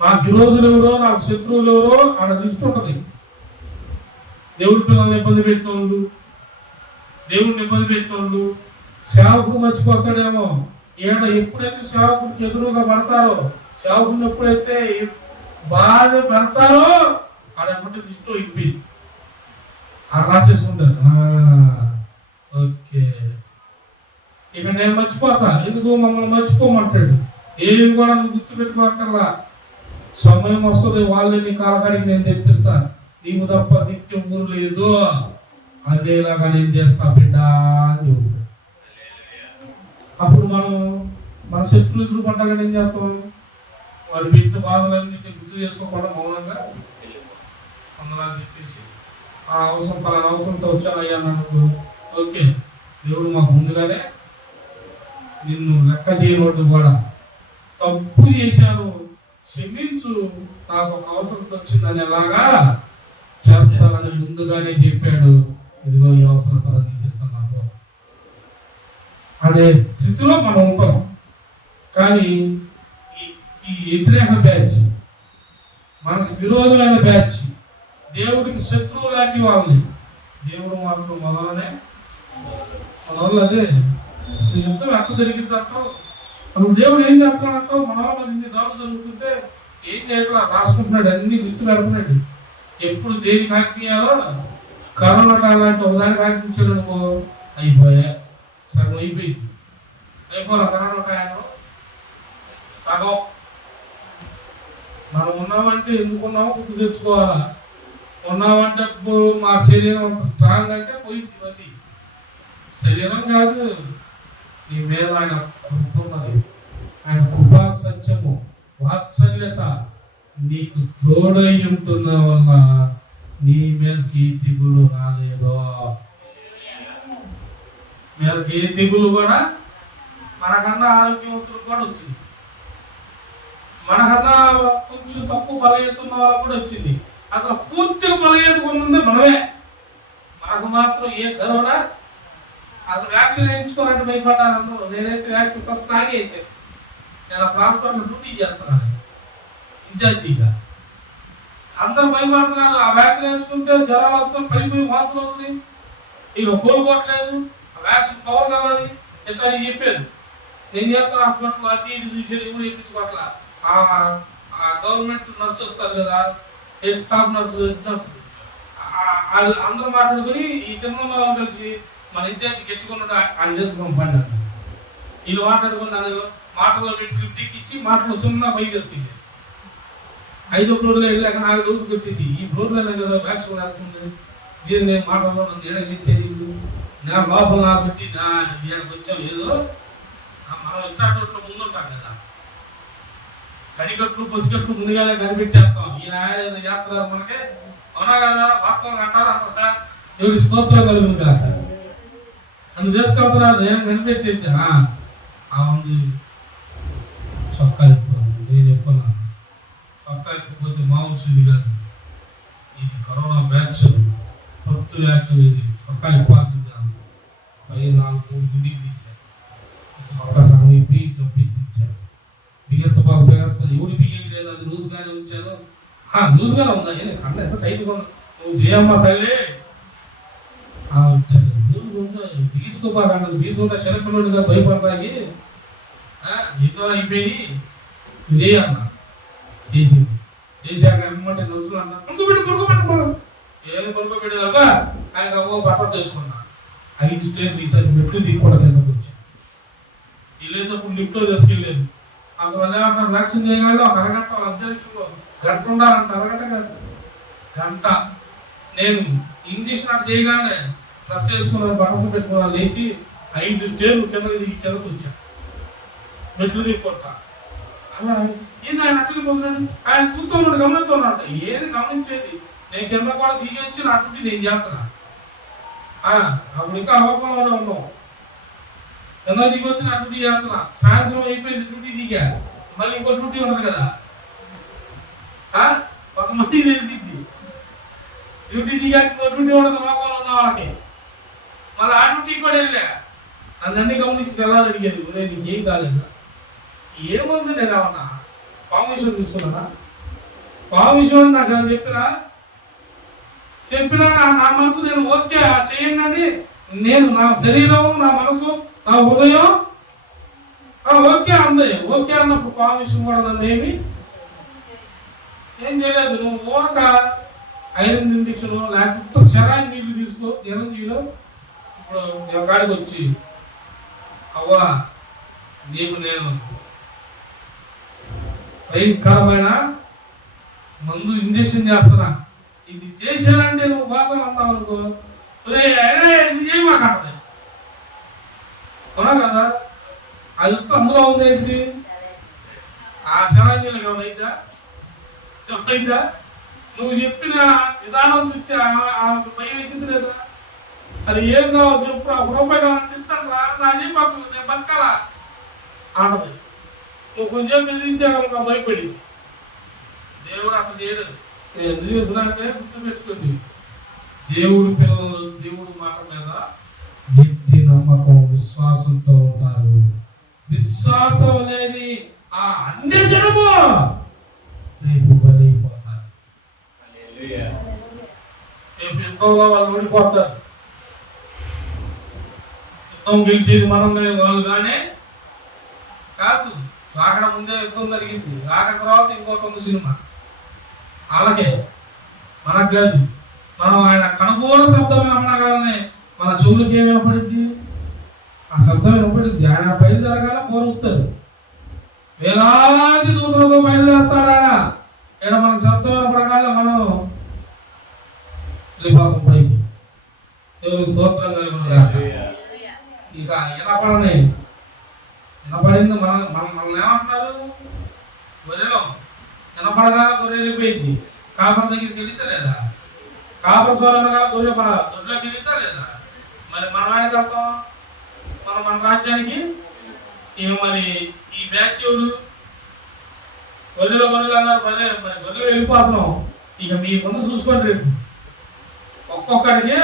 నాకు విరోధులు ఎవరో, నాకు శత్రువులు ఎవరో ఆడ లిస్ట్ ఉంటుంది. దేవుడి పిల్లల్ని ఇబ్బంది పెట్టిన వాళ్ళు, దేవుడిని ఇబ్బంది పెట్టిన వాళ్ళు. సేవకుడు మర్చిపోతాడేమో, ఈయన ఎప్పుడైతే సేవకుడికి ఎదురుగా పడతారో, సేవకుడిని ఎప్పుడైతే బాధ పెడతారో ఆడేమంటే లిస్టు అయిపోయింది. ఆడ రాసేసి ఉంటారు. ఓకే, ఇక నేను మర్చిపోతా, ఎందుకు మమ్మల్ని మర్చిపోమంటాడు. ఏది కూడా నువ్వు గుర్తుపెట్టుకోకర్లా. సమయం వస్తుంది, వాళ్ళని నీ కాలకాడికి నేను తెప్పిస్తా. నీకు తప్ప నిత్యం ఊరు లేదు, అదేలాగా నేను చేస్తా బిడ్డ అని చెబుతాడు. అప్పుడు మన శత్రువులు ఎదురు పడ్డాక ఏం చేస్తాం? వాడు పెట్టిన బాధలన్నీ గుర్తు చేసుకోకుండా మౌనంగా అందరం చెప్పేసి ఆ అవసరం పలానా అవసరంతో వచ్చాను అయ్యా అన్నప్పుడు, ఓకే దేవుడు మాకు ముందుగానే నిన్ను లెక్క చేయనోడు కూడా తప్పు చేశాను క్షమించు, నాకు ఒక అవసరంతో వచ్చిందని ఎలాగా చేస్తానని ముందుగానే చెప్పాడు. ఇదిగో ఈ అవసరతలో తీసేస్తాను నాకు అనే స్థితిలో మనం ఉంటాం. కానీ ఈ వ్యతిరేక బ్యాచ్, మనకు విరోధమైన బ్యాచ్, దేవుడికి శత్రువు లాంటి వాళ్ళని దేవుడు మాత్రం మొదలనే మన వాళ్ళు అదే యుద్ధం ఎట్లా జరిగిందంటావు, అసలు దేవుడు ఏం చేస్తున్నాడంటావు? మన వాళ్ళ ఇన్ని దాడులు జరుగుతుంటే ఏం చేయట్లా, రాసుకుంటున్నాడు, అన్ని లిస్టు పెడుతున్నాడు. ఎప్పుడు దేనికి ఆజ్ఞయాలో కరోనా లాంటి ఒకదానికి ఆజ్ఞించాడు అనుకో, అయిపోయా సగం అయిపోయింది. అయిపోలే కరోనా టైంలో సగం. మనం ఉన్నామంటే ఎందుకున్నామో గుర్తు తెచ్చుకోవాలా. ఉన్నామంటే మా శరీరం అంత స్ట్రాంగ్ అంటే పోయింది. ఇవన్నీ శరీరం కాదు, నీ మీద ఆయన కృప ఉన్నది. ఆయన కృపా సత్యము వాత్సల్యత నీకు తోడై ఉంటున్న వల్ల నీ మీదకి తెగులు రాలేదో. మీదకి ఏ తెగులు కూడా మనకన్నా ఆరోగ్యవంతులకు కూడా వచ్చింది, మనకన్నా కొంచెం తక్కువ బలహీనతున్న వాళ్ళకు కూడా వచ్చింది. అసలు పూర్తిగా బలహీనత ఉన్నది మనమే. మనకు మాత్రం ఏ కరోనా అసలు వ్యాక్సిన్ వేయించుకోవాలంటే భయపడ్డాను అందరూ. నేనైతే వ్యాక్సిన్ ఫస్ట్ నాకే వేసాను. నేను అప్పుడు హాస్పిటల్ డ్యూటీ చేస్తున్నాను ఇన్ఛార్జిగా. అందరూ భయపడుతున్నారు, ఆ వ్యాక్సిన్ వేసుకుంటే జ్వరాలు వస్తాం, పడిపోయి వాంతులు అవుతుంది, ఇక కోలుకోవట్లేదు, ఆ వ్యాక్సిన్ పవర్ కలది ఎట్లా అని చెప్పారు. నేను చేస్తాను హాస్పిటల్ అటు ఇటు చూసాను, ఎవరు వేయించుకోవట్లా. ఆ గవర్నమెంట్ నర్సు వస్తారు కదా, స్టాఫ్ నర్సు అందరూ మాట్లాడుకుని ఈ చిన్న కలిసి మన ఇన్ఛార్జి గెట్టుకున్నాడు ఆయన చేసుకున్నాం పండి అన్న. వీళ్ళు మాట్లాడుకుని నన్ను మాటల్లో పెట్టి లిఫ్ట్కి ఇచ్చి మాటలు చిన్న పై చేసుకుంది. 5వ ఫ్లోర్లో వెళ్ళాక 4 రోజులు పెట్టింది. ఈ ఫ్లోర్లోనే కదా వ్యాక్సిన్ వేస్తుంది, దీన్ని నేను మాటల్లో నన్ను ఎడగించేది. నేను లోపల నాకు పెట్టి దీనికి వచ్చాం. ఏదో మనం ఇట్టాటోట్లో ముందు ఉంటాం కదా, కడిగట్లు పసిగట్లు ముందుగానే కనిపెట్టేస్తాం. ఈ ఆయన చేస్తున్నారు మనకే, అవునా కదా? వాస్తవం అంటారు అంటారా? దేవుడి స్తోత్రం కలుగును కాక. నన్ను తీసుకెళ్తున్నారు, నేను కనిపెట్టేచ్చా ఉంది. చొక్కా ఇప్పాను, నేను చెప్పాను. చొక్కా ఇప్పకపోతే మామూలు ఇది కాదు, ఇది కరోనా బ్యాచ్, కొత్త బ్యాచ్. ఇది చొక్కా ఇప్పాల్సింది. 4 గిన్నెకి తీశాను, చొక్కా సగం ఇప్పి చొప్పించాను. బిగించబాకు ఎవడు బియ్యలేదు, అది లూజ్గానే ఉంచాను. లూజ్గానే ఉందా? కళ్ళ ఎంత టైట్గా ఉన్నా, నువ్వు చేయమ్మా తల్లి బిగించుకోబాగన్నది. బిగించుకుంటా చిన్నపిల్లడిగా భయపడతాయి, నీతో అయిపోయి చేయన్న. చేసింది. చేశాక ఎమ్మంటే నర్సులు అన్నారు పడుకోబెట్టుకోవడం. ఏది పడుకోబెట్టేదాకా ఆయన బట్టలు చేసుకున్నా. 5 స్టేర్లు ఈసారి మెట్లు దిగకూడదు. ఎందుకు వచ్చి వెళ్ళేటప్పుడు లిఫ్ట్లో తీసుకెళ్ళలేదు. అసలు ఏమంటారు, వ్యాక్సిన్ చేయగానే ఒక అరగంట అధ్యక్షులు గంట ఉండాలంట. అరగంట కాదు, గంట. నేను ఇంజక్షన్ అటు చేయగానే డ్రెస్ వేసుకున్నాను, బట్టలు పెట్టుకున్నాను, లేచి 5 స్టేర్లు కిందకు వచ్చాను, మెట్లు దిక్కుంటా. అలా ఏంది ఆయన అక్కడికి పోతున్నాడు, ఆయన చూస్తూ ఉన్నాడు, గమనిస్తున్నాడు. ఏది గమనించేది? నేను కింద కూడా దిగి వచ్చి నా డ్యూటీ నేను చేస్తున్నా. అప్పుడు ఇంకా అవకాశంలో ఉన్నాం. కింద దిగి వచ్చి నా డ్యూటీ చేస్తున్నా. సాయంత్రం అయిపోయింది, డ్యూటీ దిగా, మళ్ళీ ఇంకో డ్యూటీ ఉండదు కదా, కొంతమంది తెలిసిద్ది. డ్యూటీ దిగా ఇంకో డ్యూటీ ఉండదు లోపల ఉన్న వాళ్ళకి. మళ్ళీ ఆ డ్యూటీ కూడా వెళ్ళా. నన్ను గమనించి తెల్లారు అడిగేది, నీకేం కాలేదా? ఏముంది, నేను ఏమన్నా పర్మిషన్ తీసుకున్నానా? పర్మిషన్ నాకు ఏమైనా చెప్పినా నా మనసు నేను ఓకే చేయండి అని, నేను నా శరీరం, నా మనసు, నా హృదయం ఓకే అంది. ఓకే అన్నప్పుడు పర్మిషన్ కూడా నన్ను ఏం చేయలేదు. నువ్వు ఓక ఐరన్ ఇంజక్షన్ లేకపోతే శరాయి నీళ్లు తీసుకో. చిరంజీవిలో ఇప్పుడు కాడికి వచ్చి అవ్వా నీకు నేను భయంకరమైన మందు ఇంజక్షన్ చేస్తున్నా, ఇది చేశానంటే నువ్వు బాధలు అన్నావు అనుకో, ఇది చేయమాకంటది. అవునా కదా? అది అందులో ఉంది ఏంటిది? ఆ శరణ్యులకు ఏమైందా? చెప్పైందా? నువ్వు చెప్పిన విధానం చూస్తే ఆమెకు భయం వేసింది లేదా? అది ఏం కావాలి చెప్పు, ఒక రూపాయి కావాలని తింటాను రా, నా చెప్పకు, నేను బతకాలా ఆడది. నువ్వు కొంచెం బెదిరించాక భయపడింది. దేవుడు అట్లా చేయడు. ఎందుకు ఎదురంటే గుర్తుపెట్టుకోండి, దేవుడి పిల్లలు దేవుడి మాట మీద గట్టి నమ్మకం విశ్వాసంతో ఉంటారు. విశ్వాసం లేని ఆ అన్య జనము రేపు బలైపోతారు. రేపు యుద్ధంలో వాళ్ళు ఓడిపోతారు. యుద్ధం గెలిచేది మనం కానీ వాళ్ళు కానీ కాదు. రాకడ ముందే యుద్ధం జరిగింది, రాకడ తర్వాత ఇంకొక ఉంది సినిమా. అలాగే మనకు కాదు, మనం ఆయన కనుగోలు శబ్దం వినపడగానే మన చెవులకి ఏమి వినపడింది? ఆ శబ్దం వినపడింది. ఆయన బయలుదేరగాల కోరుతారు, వేలాది దూతలతో బయలుదేరతాడు ఆయన. ఇక్కడ మనకు శబ్దం వినపడగానే మనం వెళ్ళిపోతాం పైకి. దేవునికి స్తోత్రం కలిగి ఇక వినపడని వినపడింది. మనల్ని ఏమంటున్నారు? గొర్రెలో వినపడగానే గొర్రె వెళ్ళిపోయింది. కాపర దగ్గరికి వెళితే లేదా? కాపర స్వరంగా గొర్రె మన దొడ్లోకి వెళితే లేదా? మరి మనం ఆయనకి వెళ్తాం, మన రాజ్యానికి. ఇక మరి ఈ బ్యాచ్ ఎవరు? గొర్రెలు అన్నారు. మరి గొర్రెలు వెళ్ళిపోతున్నాం. ఇక మీ ముందు చూసుకోండి, రేపు ఒక్కొక్కడికి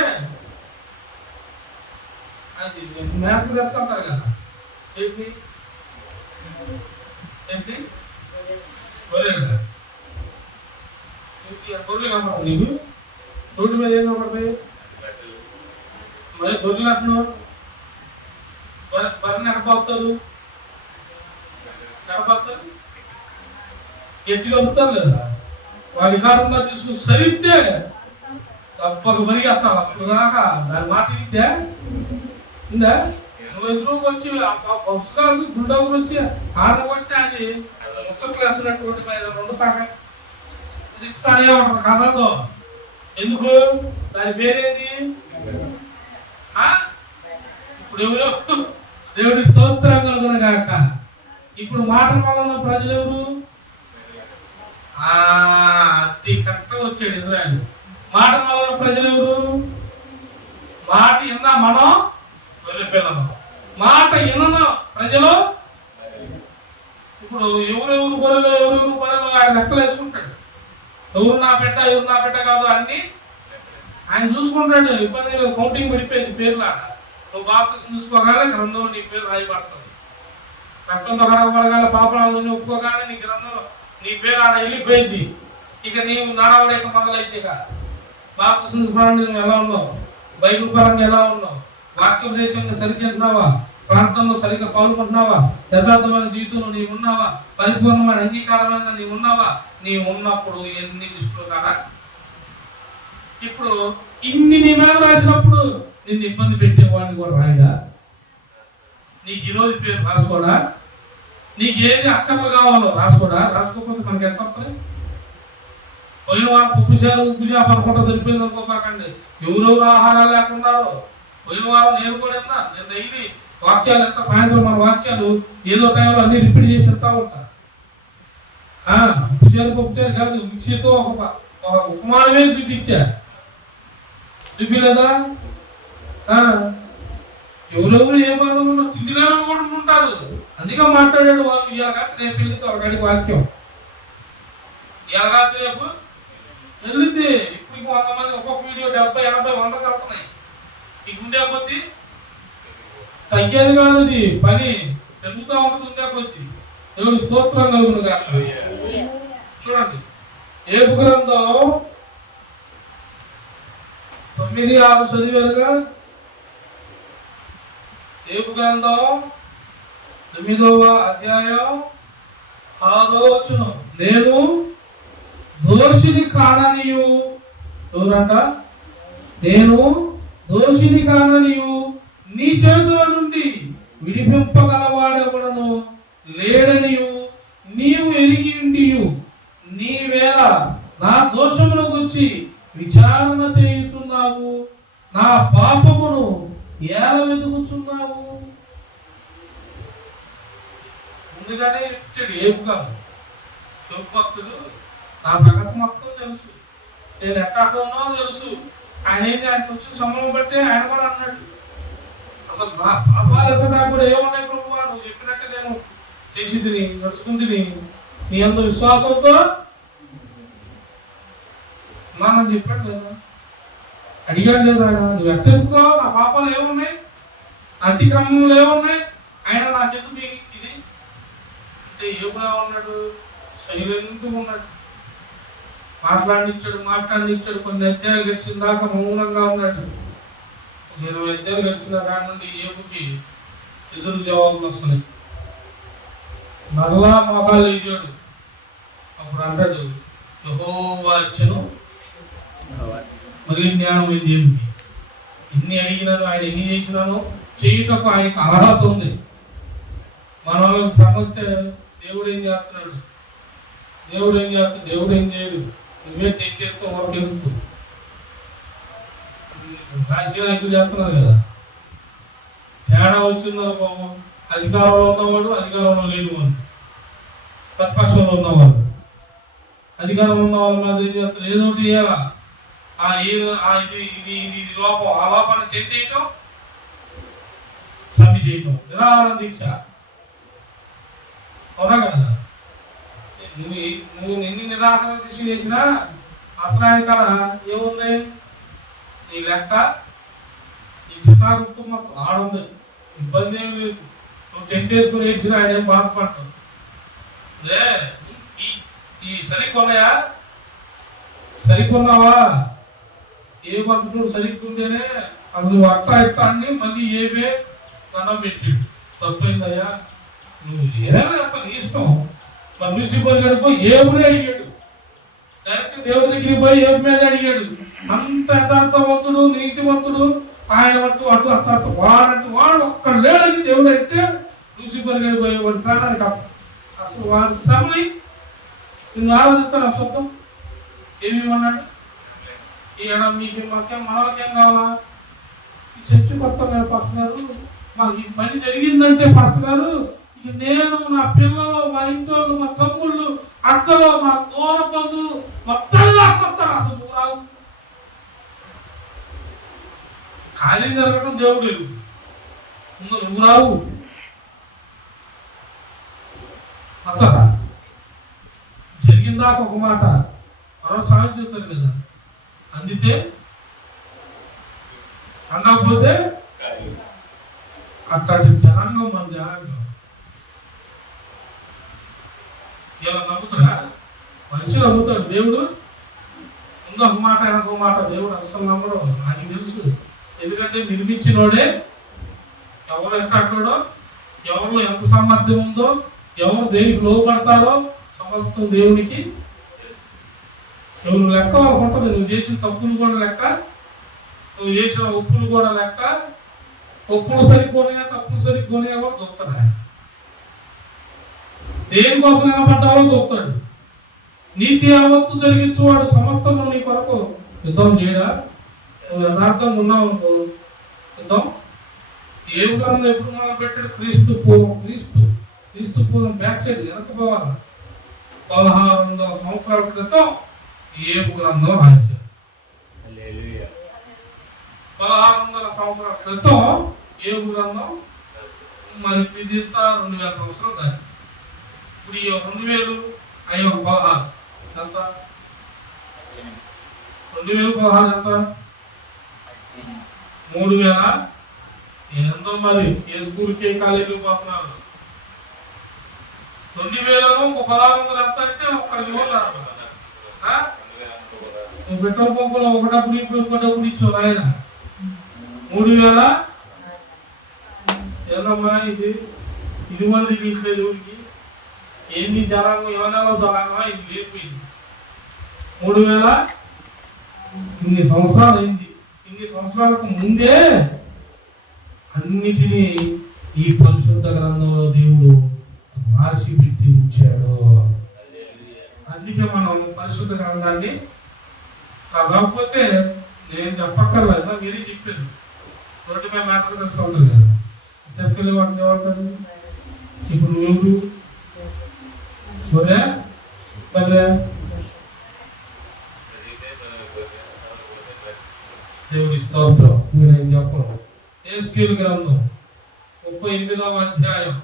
అది మ్యాప్ తీసుకుంటారు కదా. ఏంటి ఏంటి గొర్రెలు గొర్రెలు కనపడతాయి నీకు రోడ్డు మీద. ఏం కనపడతాయి మరి? గొర్రెలు అంటున్నావు, బర్రెని ఎడపోతారు, గట్టిగా వస్తారు లేదా? వాడి కాకుండా తీసుకుని సరిద్దే తప్పక పరిగెత్తాలి. అప్పుడు దాకా దాని మాట ఇద్దా ఉందా? నువ్వు ఎదురుకు వచ్చి పుస్తకాలకు గుండెలు వచ్చి ఆడ కొట్టి అది ముచ్చట్లు వేస్తున్నటువంటి రెండు తాక తిప్పుతానే ఉంటుంది కథతో. ఎందుకు? దాని పేరేంది? ఇప్పుడు ఎవరు? దేవుడి స్తోత్రం కలుగును గాక. ఇప్పుడు మాటల వల్ల ప్రజలు ఎవరు? అతి కరెక్ట్గా వచ్చాడు ఇజ్రాయెల్. మాటల వల్ల ప్రజలు ఎవరు? మాట విన్నా మనం గొర్రె పిల్లలు, మాట వినను ప్రజలు. ఇప్పుడు ఎవరెవరు గొర్రెలు ఆయన లెక్కలు వేసుకుంటాడు. ఎవరు నా పెట్ట కాదు అన్ని ఆయన చూసుకుంటాడు. ఇబ్బంది లేదు, కౌంటింగ్ పడిపోయింది పేర్లా. నువ్వు బాప్తిసం చూసుకోగానే గ్రంథంలో నీ పేరు రాయబడుతుంది. రక్తంతో కడగబడగానే పాపనాలు ఒప్పుకోగానే నీ గ్రంథంలో నీ పేరు ఆడ వెళ్ళిపోయింది. ఇక నీవు నడవడేక మొదలైతే బాప్తిసం చూసుకోవడానికి నువ్వు ఎలా ఉన్నావు, బైబిల్ పరంగా ఎలా ఉన్నావు, వాక్యోపదేశంగా సరిగ్గా ఉంటున్నావా, ప్రాంతంలో సరిగ్గా పాల్గొంటున్నావా, యథార్థమైన జీవితంలో నీవు ఉన్నావా, పరిపూర్ణమైన అంగీకారమైన నీవు ఉన్నావా? నీవు ఉన్నప్పుడు ఎన్ని దృష్టిలో కాదా. ఇప్పుడు ఇన్ని నీ మీద రాసినప్పుడు నిన్ను ఇబ్బంది పెట్టేవాడిని కూడా రాయడా? నీకు ఈరోజు పేరు రాసుకోడా? నీకు ఏది అక్కర్లు కావాలో రాసుకోడా? రాసుకోకపోతే మనకి ఎంత వస్తుంది? పోయిన వారం ఉప్పు చేప అనుకుంటా సరిపోయింది అనుకోకండి. ఎవరెవరు ఆహారాలు లేకున్నారో పోయిన వారం నేను కూడా నేను డైలీ వాక్యాలు ఎంత సాయంత్రం మన వాక్యాలు ఏదో టైంలో అన్ని రిపీట్ చేసి చెప్తా ఉంటా. పప్పు చేరు కాదు, మిక్సీతో ఒక ఉపమానమే చూపించలేదా? ఎవరెవరు ఏ బాధలు ఉన్నారు, తిండిలో కూడా ఉంటారు. అందుకే మాట్లాడాడు వాళ్ళు ఇలాగాత్రి రేపు వెళ్ళితే ఒకటి వాక్యం ఇలాగాత్రి రేపు వెళ్ళింది. ఇప్పుడు 100 మంది ఒక్కొక్క వీడియో 70, 80, 100 కలుతున్నాయి. ఈ గుండె కొద్ది తగ్గేది కాదు, అది పని పెరుగుతూ ఉంటుంది. ఉండే కొద్ది దేవుడి స్తోత్రం కలుగును గాక. చూడండి ఏబు గ్రంథం 9:6 చదివారుగా. ఏబు గ్రంథం 9వ అధ్యాయం 6వ వచనం. నేను దోషిని కాననియు, ఎవరంట? నేను దోషిని కాననియు నీ చేతుల నుండి విడిపింపగలవాడెవడను లేడనియు నీవు ఎరిగి ఉండియు నీవేళ నా దోషమును గురించి విచారణ చేయుచున్నావు, నా పాపమును ఏల వెతుకుచున్నావు. ముందుగానే ఇచ్చాడు ఏపు కాదు. యోగు భక్తుడు నా సంగతి మొత్తం తెలుసు, నేను ఎక్కడున్నో తెలుసు. ఆయన ఏంటి, ఆయనకు వచ్చిన సమయం బట్టి ఆయన కూడా అన్నాడు, అసలు నా పాపాలు ఎక్కడ కూడా ఏమున్నాయి ప్రభువా, నువ్వు చెప్పినట్టే నేను చేసి తిని నడుచుకుంటుని నీ అంత విశ్వాసంతో నాన్నని చెప్పాడు లేదా, అడిగాడు లేదా ఆయన, నువ్వు ఎట్టెత్తుకోవు, నా పాపాలు ఏమున్నాయి, అతిక్రమంలో ఏమున్నాయి, ఆయన నాకెందుకు ఇది అంటే ఏములా ఉన్నాడు, సైలెంట్గా ఉన్నాడు. మాట్లాడినిచ్చాడు. కొన్ని అధ్యాయాలు గడిచిన దాకా మౌనంగా ఉన్నాడు. 20 అధ్యాయాలు గడిచిన కాడి నుండి ఏపుకి ఎదురు జవాబులు వస్తున్నాయి. మరలా మోకాలు వేసాడు. అప్పుడు అంటాడు, యెహోవా ఇచ్చెను మళ్ళీ జ్ఞానం ఇది ఏమిటి, ఎన్ని అడిగినాను ఆయన ఎన్ని చేసినాను చేయుటకు ఆయనకు అర్హత ఉంది. మన వాళ్ళకి సమస్య దేవుడు ఏం చేస్తున్నాడు, దేవుడు ఏం చేయడు, నువ్వే చెక్ చేసుకో వరకు ఎదుగుతూ. రాజకీయ నాయకులు చేస్తున్నారు కదా, తేడా వచ్చిందనుకో అధికారంలో ఉన్నవాడు అధికారంలో లేనివాడు, ప్రతిపక్షంలో ఉన్నవాడు అధికారంలో ఉన్న వాళ్ళ మీద ఏం చేస్తారు, ఏదో ఒకటి చేయాలా, ఇది లోపం, ఆ లోపాన్ని చెక్ చేయటం, సమ్మె చేయటం, నిరాహార దీక్ష. అవునా కదా, నువ్వు ఎన్ని నిరాహార దీక్ష చేసినా అసలు ఆయన కదా ఏముంది, నీ లెక్క ఈ చిత్తాగుప్తు మొత్తం ఆడుంది, ఇబ్బంది ఏమి లేదు. నువ్వు టెంట్ వేసుకుని వేసిన ఆయన ఏం బాధపడతావు. ఈ సరికొన్నావా, ఏ భక్తుడు సరిగ్గుంటేనే అసలు అట్ట ఇట్ట అన్ని మళ్ళీ ఏవే దండం పెట్టాడు. తప్పైందయ్యా, నువ్వు ఏమైనా నీ ఇష్టం. లూసిఫర్ గడిపోయి ఏవుడే అడిగాడు, డైరెక్ట్ దేవుడి దగ్గరికి పోయి ఏపు మీద అడిగాడు. అంత యథార్థవంతుడు నీతివంతుడు ఆయన అటు వాడు ఒక్కడు లేడని దేవుడు అంటే లూసిఫర్ గడిపోయి వాడి ప్రాణానికి అసలు వాడి శ్రమని నిన్ను ఆరాధిస్తాడు. అశుద్ధం ఏమేమన్నాడు, మీకు మాకేం మనకేం కావాలా, ఈ చర్చి కొత్త పడుతున్నారు, మాకు ఈ పని జరిగిందంటే పడుతున్నారు, ఇక నేను నా పిల్లలు మా ఇంట్లో మా తమ్ముళ్ళు అక్కలు మా దూర బంధువు మొత్తం లాక్కొస్తాడు. అసలు నువ్వు రావు, ఖాళీ జరగడం దేవుడు లేదు, నువ్వు రావు అసలు జరిగిందాక ఒక మాట మరో సాయం చెప్తారు కదా, అందితే అందకపోతే అట్లాంటి జనాంగం మన జనాంగం. ఇలా నమ్ముతాడా, మనిషి నమ్ముతాడు, దేవుడు ఇంకొక మాట వెనక మాట దేవుడు అసలు నమ్మడం నాకు తెలుసు. ఎందుకంటే నిర్మించినోడే ఎవరు ఎంత అంటాడో, ఎవరిలో ఎంత సామర్థ్యం ఉందో, ఎవరు దేనికి లోపడతారో సమస్తం దేవునికి నువ్వు లెక్క వాళ్ళకు ఉంటుంది. నువ్వు చేసిన తప్పులు కూడా లెక్క, నువ్వు చేసిన ఒప్పులు కూడా లెక్క. ఒప్పులు సరిపోయినా తప్పులు సరిపోయినా కూడా చూస్తాడు. దేనికోసం నిలబడ్డావో చూస్తాడు. నీతి యావత్తు జరిగించేవాడు సమస్తంలో నీ కొరకు యుద్ధం చేయడా. నువ్వు యథార్థంగా ఉన్నావు అనుకో యుద్ధం. ఏ కాలంలో ఎప్పుడు మొదలు పెట్టాడు, క్రీస్తు పూర్వం బ్యాక్ సైడ్ వెనకపోవాలి. 1600 సంవత్సరాల క్రితం ఏబు గ్రంథం రాశారు. 1600 సంవత్సరాల క్రితం ఏబు గ్రంథం మరి ఇది 2000 సంవత్సరాలు దాని. ఇప్పుడు ఈ 2000 అయ్యో 16 ఎంత, 2016 ఎంత, 3000 ఎంతో. మరి ఏ స్కూల్కి ఏ కాలేజీకి పోతున్నారు. 2000 1600 ఎంత అంటే ఒక్కడికి నువ్వు పెట్రోల్ పంపులో ఒకటప్పుడు ఇంకొకటప్పుడు ఇచ్చావు ఆయన. 3000 ఏదమ్మా ఇది కూడా దిగించలేదు ఊరికి. ఏంది జనాంగం, ఏమైనా జనాంగం ఇది లేకపోయింది. 3000 ఇన్ని సంవత్సరాలు అయింది. ఇన్ని సంవత్సరాలకు ముందే అన్నిటినీ ఈ పరిశుద్ధ గ్రంథంలో దేవుడు రాసి పెట్టి ఉంచాడు. అందుకే మనం పరిశుద్ధ గ్రంథాన్ని చదవకపోతే నేను చెప్పక్కర్లేదు, మీరే చెప్పారు. రోడ్డు మీద మ్యాటర్ తెలుసుకుంటారు కదా, తీసుకెళ్ళి వాటిని ఏమంటారు? ఇప్పుడు నువ్వు సరే కదా, దేవుడి స్తోత్రం. నేను చెప్పను. యేసయ్య గ్రంథం 38వ అధ్యాయం.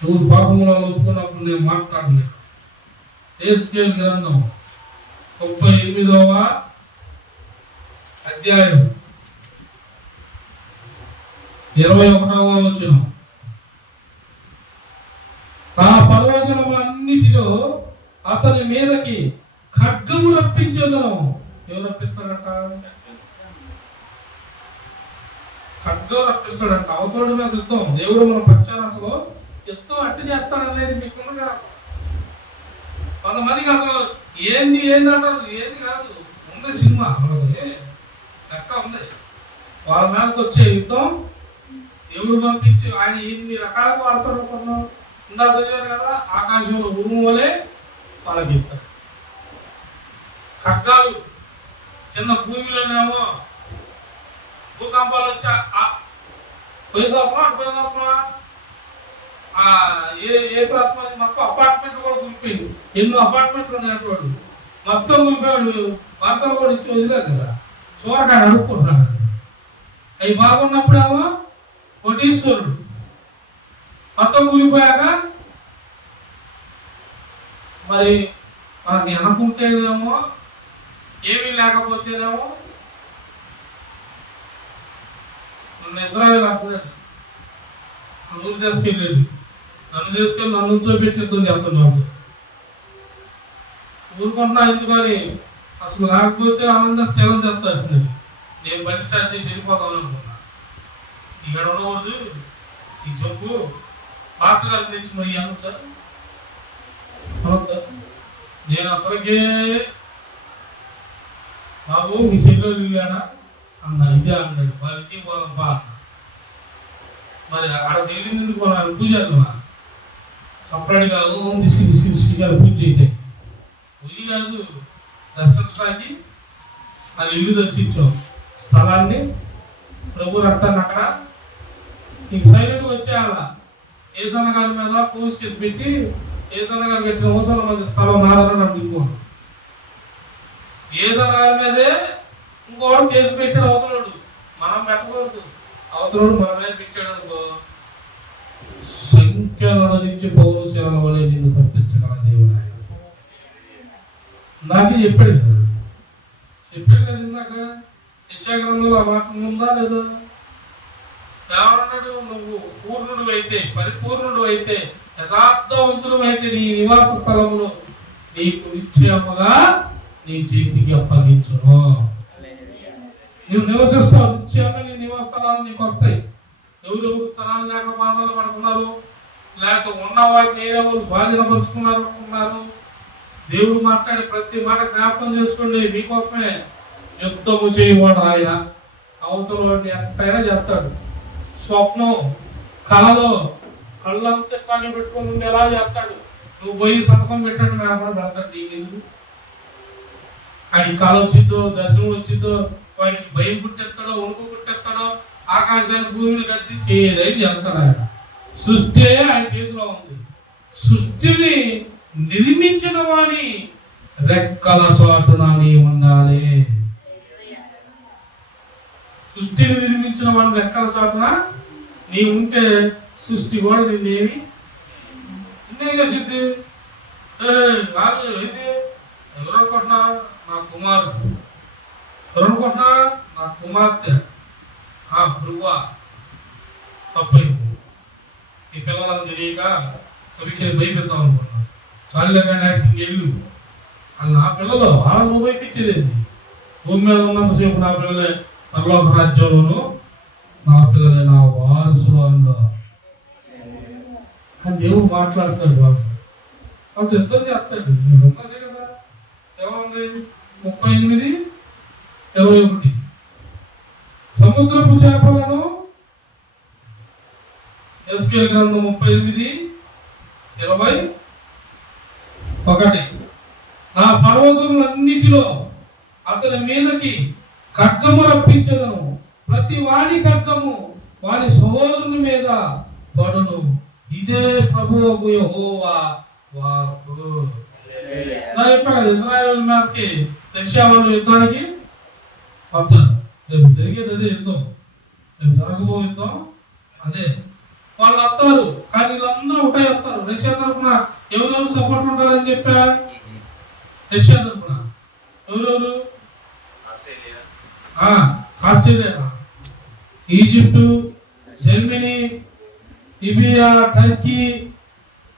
నువ్వు పాపములో ఒప్పుకున్నప్పుడు నేను మాట్లాడలేదు. యేసయ్య గ్రంథం 38వ అధ్యాయం 21వ వచనం. ఆ పర్వతములన్నిటిలో అతని మీదకి ఖడ్గము రప్పించేదను. ఎవరు రప్పిస్తాడట? ఖడ్గం రప్పిస్తాడంట. అవతోడు మీద యుద్ధం. దేవుడు మన పక్షానసలో యుద్ధం అట్టి చేస్తాడనేది మీకున్నగా. కొంతమందికి అసలు ఏంది అంటారు. ఏంది కాదు, ఉంది సినిమా లెక్క ఉంది. వాళ్ళ మీదకి వచ్చే యుద్ధం దేవుడు పంపించి ఆయన ఇన్ని రకాలుగా వాడతాడు అనుకున్నాం. ఇందా చదివారు కదా, ఆకాశంలో ఉరుము వలె వాళ్ళకి ఇస్తారు ఖడ్గాలు. కింద భూమిలోనేమో భూకంపాలు వచ్చా పోయిన సంవత్సరం ఏ ప్రాంతం మొత్తం అపార్ట్మెంట్లు కూడా కూలిపోయింది. ఎన్నో అపార్ట్మెంట్లు ఉన్నాయటువంటి మొత్తం కూలిపోయాడు. వార్తలు కూడా ఇచ్చి వదిలేదు కదా, చూరకాయ అడుక్కుంటున్నాడు. అవి బాగున్నప్పుడేమో కోటీశ్వరుడు. మొత్తం కూలిపోయాక మరి మనకి అనుకుంటేనేమో ఏమీ లేకపోతేనేమో ఇజ్రాయెల్ అంటున్నాడు, నువ్వు తీసుకెళ్ళేది నన్ను తీసుకెళ్ళి నన్ను చూపెట్టింది చెప్తున్నాడు. ఊరుకుంటున్నా ఎందుకని అసలు లేకపోతే ఆనంద స్థలం తెస్తాడు. నేను బయట స్టార్ట్ చేసి వెళ్ళిపోతాను అనుకున్నా. ఇక్కడ ఉండవద్దు, ఈ జబ్బు పాత్ర గారు తెచ్చి మరి అనొచ్చా? నేను అసలుకే బాబు మీ చెల్లెలు వెళ్ళానా అన్న, ఇదే అన్నాడు. వాళ్ళ ఇంటికి పోదాం బా అన్న. మరి అక్కడికి వెళ్ళింది కొనాలి, పూజ చేద్దామా? సపరేట్గా తీసుకు పూజ చేయాలి. పూజ కాదు, దర్శించడానికి అది ఇల్లు దర్శించాం. స్థలాన్ని, ప్రభు రక్తాన్ని అక్కడ ఇంక సైలెంట్గా వచ్చేయాల. ఏసన్న గారి మీద పోలీస్ కేసు పెట్టి ఏసన్న గారు పెట్టిన అవసరం మంది స్థలం నాదని అడుగుకోండి. ఏసన్న గారి మీదే ఇంకోడు కేసు పెట్టాడు అవతలోడు. మనం పెట్టకూడదు. అవతలోడు మన మీద పెట్టాడు అనుకో, సంఖ్యల నుంచి పౌరుషాల వలె నిన్ను తప్పించగల దేవుడు ఆయన. నాకే చెప్పాడు కదా ఇందాక. యెషయా ఆ మాట ఉందా లేదా? దేవుడు నువ్వు పూర్ణుడు అయితే, పరిపూర్ణుడు అయితే, యథార్థవంతుడు అయితే నీ నివాస స్థలమును నీకు నిశ్చయముగా నీ చేతికి అప్పగించును. నువ్వు నివసిస్తావు, నిశ్చయంగా నీ నివాస స్థలాలు నీకు వస్తాయి. ఎవరెవరు స్థలాలు లేక బాధలు పడుతున్నారు, లేకపోతే ఉన్న వాటిని ఎవరు స్వాధీనపరుచుకున్నారు. దేవుడు మాట్లాడే ప్రతి మాట జ్ఞాపకం చేసుకోండి. మీకోసమే యుద్ధము చేయవాడు ఆయన. అవతల ఎంతైనా చేస్తాడు. స్వప్నం కళలో కళ్ళంతా కానీ పెట్టుకొని ఉండేలా చేస్తాడు. నువ్వు పోయి సంతకం పెట్టాడు, నాకు కూడా పెడతాడు. నీకు ఆయన కళ వచ్చిందో, దర్శనం వచ్చిందో, వాడికి భయం పుట్టేస్తాడో, ఉణుకు పుట్టేస్తాడో, ఆకాశాన్ని భూమిని గద్ది చేయదని చేస్తాడు ఆయన. సృష్టి ఆయన చేతిలో ఉంది. సృష్టిని నిర్మించిన వాడి రెక్కల చాటున నీ ఉండాలి. సృష్టిని నిర్మించిన వాడు రెక్కల చాటున నీ ఉంటే సృష్టి కూడా నిన్నేమి ఇంకేం చేసింది? కాదు, ఇది ఎవరనుకుంటున్నా? నా కుమారుడు. ఎవరనుకుంటున్నా? నా కుమార్తె. బ్రువా తప్పైంది. ఈ పిల్లలను తెలియక కవికి భయపెడతాం అనుకున్నాను. చాలుగా కానీ యాక్టింగ్ వెళ్ళు అలా. నా పిల్లలు వాళ్ళ నువ్వు భయపించేది. భూమి మీద ఉన్నంతసేపు నా పిల్లలే పరలోక రాజ్యంలోను, నా పిల్లలే నా వారసులు అందులో అని దేవుడు మాట్లాడతాడు. వాళ్ళు ఇద్దరు చేస్తాడు. ఉన్నదే కదా. ఏముంది? 38:21 సముద్రపు చేపలను యెహెజ్కేలు గ్రంథం 38:21. నా పర్వతములన్నిటిలో అతని మీదకి ఖడ్గము రప్పించదను, ప్రతి వాడి ఖడ్గము వాడి సహోదరుని మీద పడును. ఇదే ప్రభువు యెహోవా వాక్కు. ఇజ్రాయేల్ మీదకి రష్యా వాళ్ళు యుద్ధానికి వస్తారు. రేపు జరిగేది అదే యుద్ధం, రేపు జరగబో యుద్ధం అదే. వాళ్ళు వస్తారు, కానీ వీళ్ళందరూ ఒకటే వస్తారు. రష్యా తరఫున ఎవరెవరు సపోర్ట్ ఉంటారని చెప్పా? రష్యా తరఫున ఎవరెవరు? Australia, Egypt, Germany, Libya, Turkey,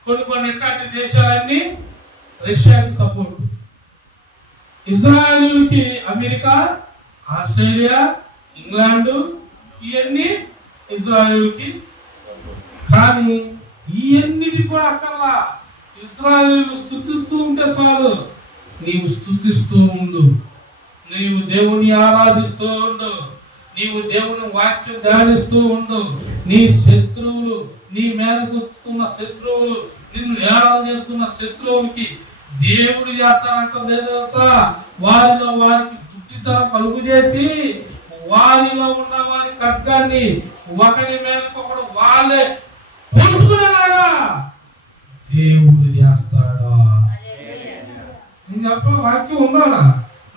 కొన్ని ఇట్లాంటి దేశాలన్నీ రష్యాకి సపోర్ట్. ఇజ్రాయేలుకి అమెరికా, ఆస్ట్రేలియా, ఇంగ్లాండ్ ఇవన్నీ ఇజ్రాయేలుకి. కానీ ఇవన్నిటి కూడా అక్కర్లా. ఇజ్రాయేలు స్తుతిస్తూ ఉంటే చాలు. నీవు స్తుతిస్తూ ఉండు, నీవు దేవుని ఆరాధిస్తూ ఉండు, నీవు దేవుని వాక్యం ధ్యానిస్తూ ఉండు. నీ శత్రువులు, నీ మీదకు వస్తున్న శత్రువులు, నిన్ను ఏడాది చేస్తున్న శత్రువులకి దేవుడు చేస్తానంట లేదు తెలుసా? వారిలో వారికి బుద్ధితనం కలుగు చేసి వారిలో ఉన్న వారి ఖడ్గాన్ని ఒకరి మీదకొకడు వాళ్ళే పోల్చుకునేలాగా దేవుడు చేస్తాడా? నేను చెప్ప వాక్యం ఉందా?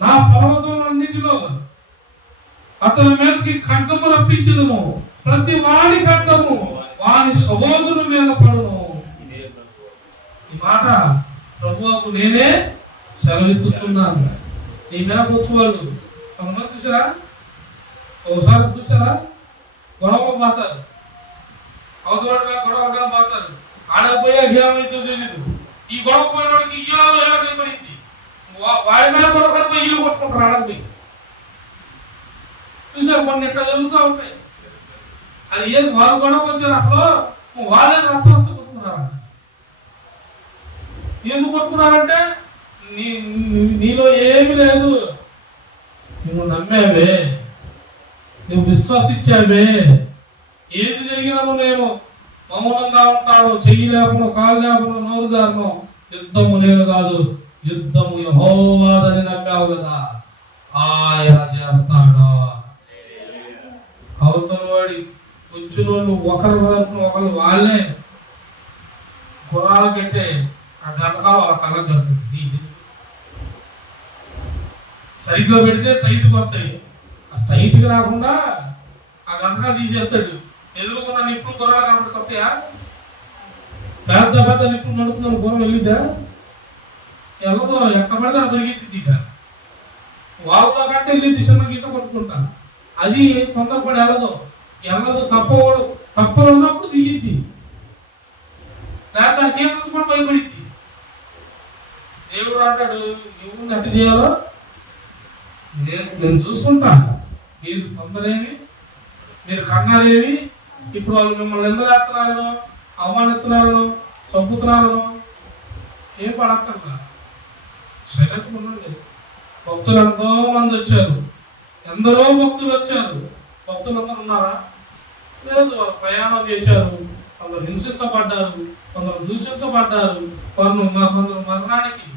నా పర్వతములన్నిటిలో అతని మీదకి ఖడ్గము రప్పించదును, ప్రతి వాడి ఖడ్గము వాని సహోదరుని మీద పడును. ఈ మాట ప్రభువుకు నేనే సెలవిస్తున్నాను. నీ మీద వచ్చేవాళ్ళు కొంతమంది చూసారా, ఒకసారి చూసారా, గొడవ పోతారు, అవతల గొడవగా పోతారు. ఆడపోయాక ఏమైందో తెలియదు. ఈ గొడవ పోయినోడికి ఇయ్యాలో ఎలా పడింది, వాడి మీద గొడవ పోయి ఇల్లు కొట్టుకుంటారు. ఆడపోయి చూసారు, కొన్ని ఎట్లా జరుగుతూ ఉంటాయి. అది ఏది వాళ్ళు గొడవ వచ్చారు, అసలు వాళ్ళే రచ్చ కొట్టుకున్నారంట. ఎందుకు కొట్టుకున్నారంటే నీలో ఏమి లేదు, నువ్వు నమ్మావే, నువ్వు విశ్వసించావే. ఏది జరిగినాను నేను మౌనంగా ఉంటాను, చెయ్యి లేపను, కాలు లేపను, నోరు జారను. యుద్ధము నేను కాదు, యుద్ధము యెహోవాదని నమ్మావు కదా, ఆయన చేస్తాడా? అవతల వాడి కొంచెం ఒకరి ఒకరు వాళ్ళే గుర్రాలు పెట్టే ఆ గంటకాలు వాళ్ళ కళ్ళకు కలుగుతుంది. సరిగ్గా పెడితే టైట్కి వస్తాయి, ఆ టైట్కి రాకుండా ఆ గంటకాలు తీసేస్తాడు. ఎదురుకున్న నిప్పులు గుర్రాలు కాబట్టి వస్తాయా? పెద్ద పెద్ద నిప్పులు నడుపుతున్న గుర్రం వెళ్ళిద్దా? వెళ్ళదో, ఎక్కడ పడితే అది దొరికిద్ది. ఇక వాళ్ళలో కంటే వెళ్ళిద్ది, చిన్న గీత కొట్టుకుంటా. అది తొందరపడి వెళ్ళదు తప్పలు ఉన్నప్పుడు దిగిద్ది, లేదా దానికి ఏం కూడా భయపడిద్ది. దేవుడు అంటాడు, నువ్వు ఎట్ట చేయాలో నేను చూసుకుంటా, మీరు తొందరేమి, మీరు కంగారేమి. ఇప్పుడు వాళ్ళు మిమ్మల్ని ఎందుకు వేస్తున్నారనో, అవమానిస్తున్నారనో, చంపుతున్నారనో ఏం పడక్కర్లా, సైలెంట్గా ఉండండి. భక్తులు ఎంతో మంది వచ్చారు, ఎందరో భక్తులు వచ్చారు. భక్తులు అందరూ ఉన్నారా? లేదు. ప్రయాణం చేశారు, కొందరు హింసించబడ్డారు, కొందరు దూషించబడ్డారు, కొందరు మరణానికి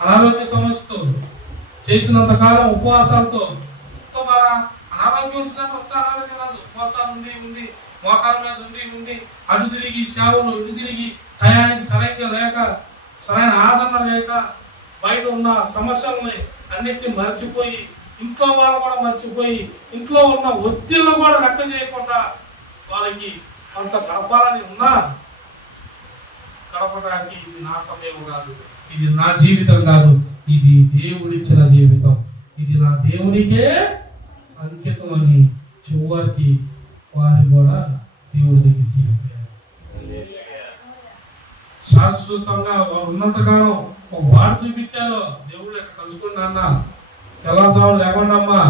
అనారోగ్య సమస్యతో చేసినంత కాలం ఉపవాసాలతో. అనారోగ్యం వచ్చినట్టు వస్తే అనారోగ్యం రాదు. ఉపవాసాలు ఉండి మోకాల మీద ఉండి అటు తిరిగి సేవలు, ఇటు తిరిగి టయానికి సరైన లేక, సరైన ఆదరణ లేక, బయట ఉన్న సమస్యలని అన్నిటిని మర్చిపోయి, ఇంట్లో వాళ్ళు కూడా మర్చిపోయి, ఇంట్లో ఉన్న ఒత్తిళ్ళు కూడా లెక్క చేయకుండా వాళ్ళకి కొంత గడపాలని ఉన్నా గడపడానికి ఇది నా సమయం కాదు, ఇది నా జీవితం కాదు, ఇది దేవుడిచ్చిన జీవితం, ఇది నా దేవునికే అంకితం అని చివరికి వారు కూడా దేవుడి దగ్గరికి వెళ్ళిపోయారు. శాశ్వతంగా వారు ఉన్నంతకాలం ఒక వాడు చూపించారు. దేవుడు ఎక్కడ కలుసుకుని నాన్న తెల్లవారుజామున లేకుండా అమ్మా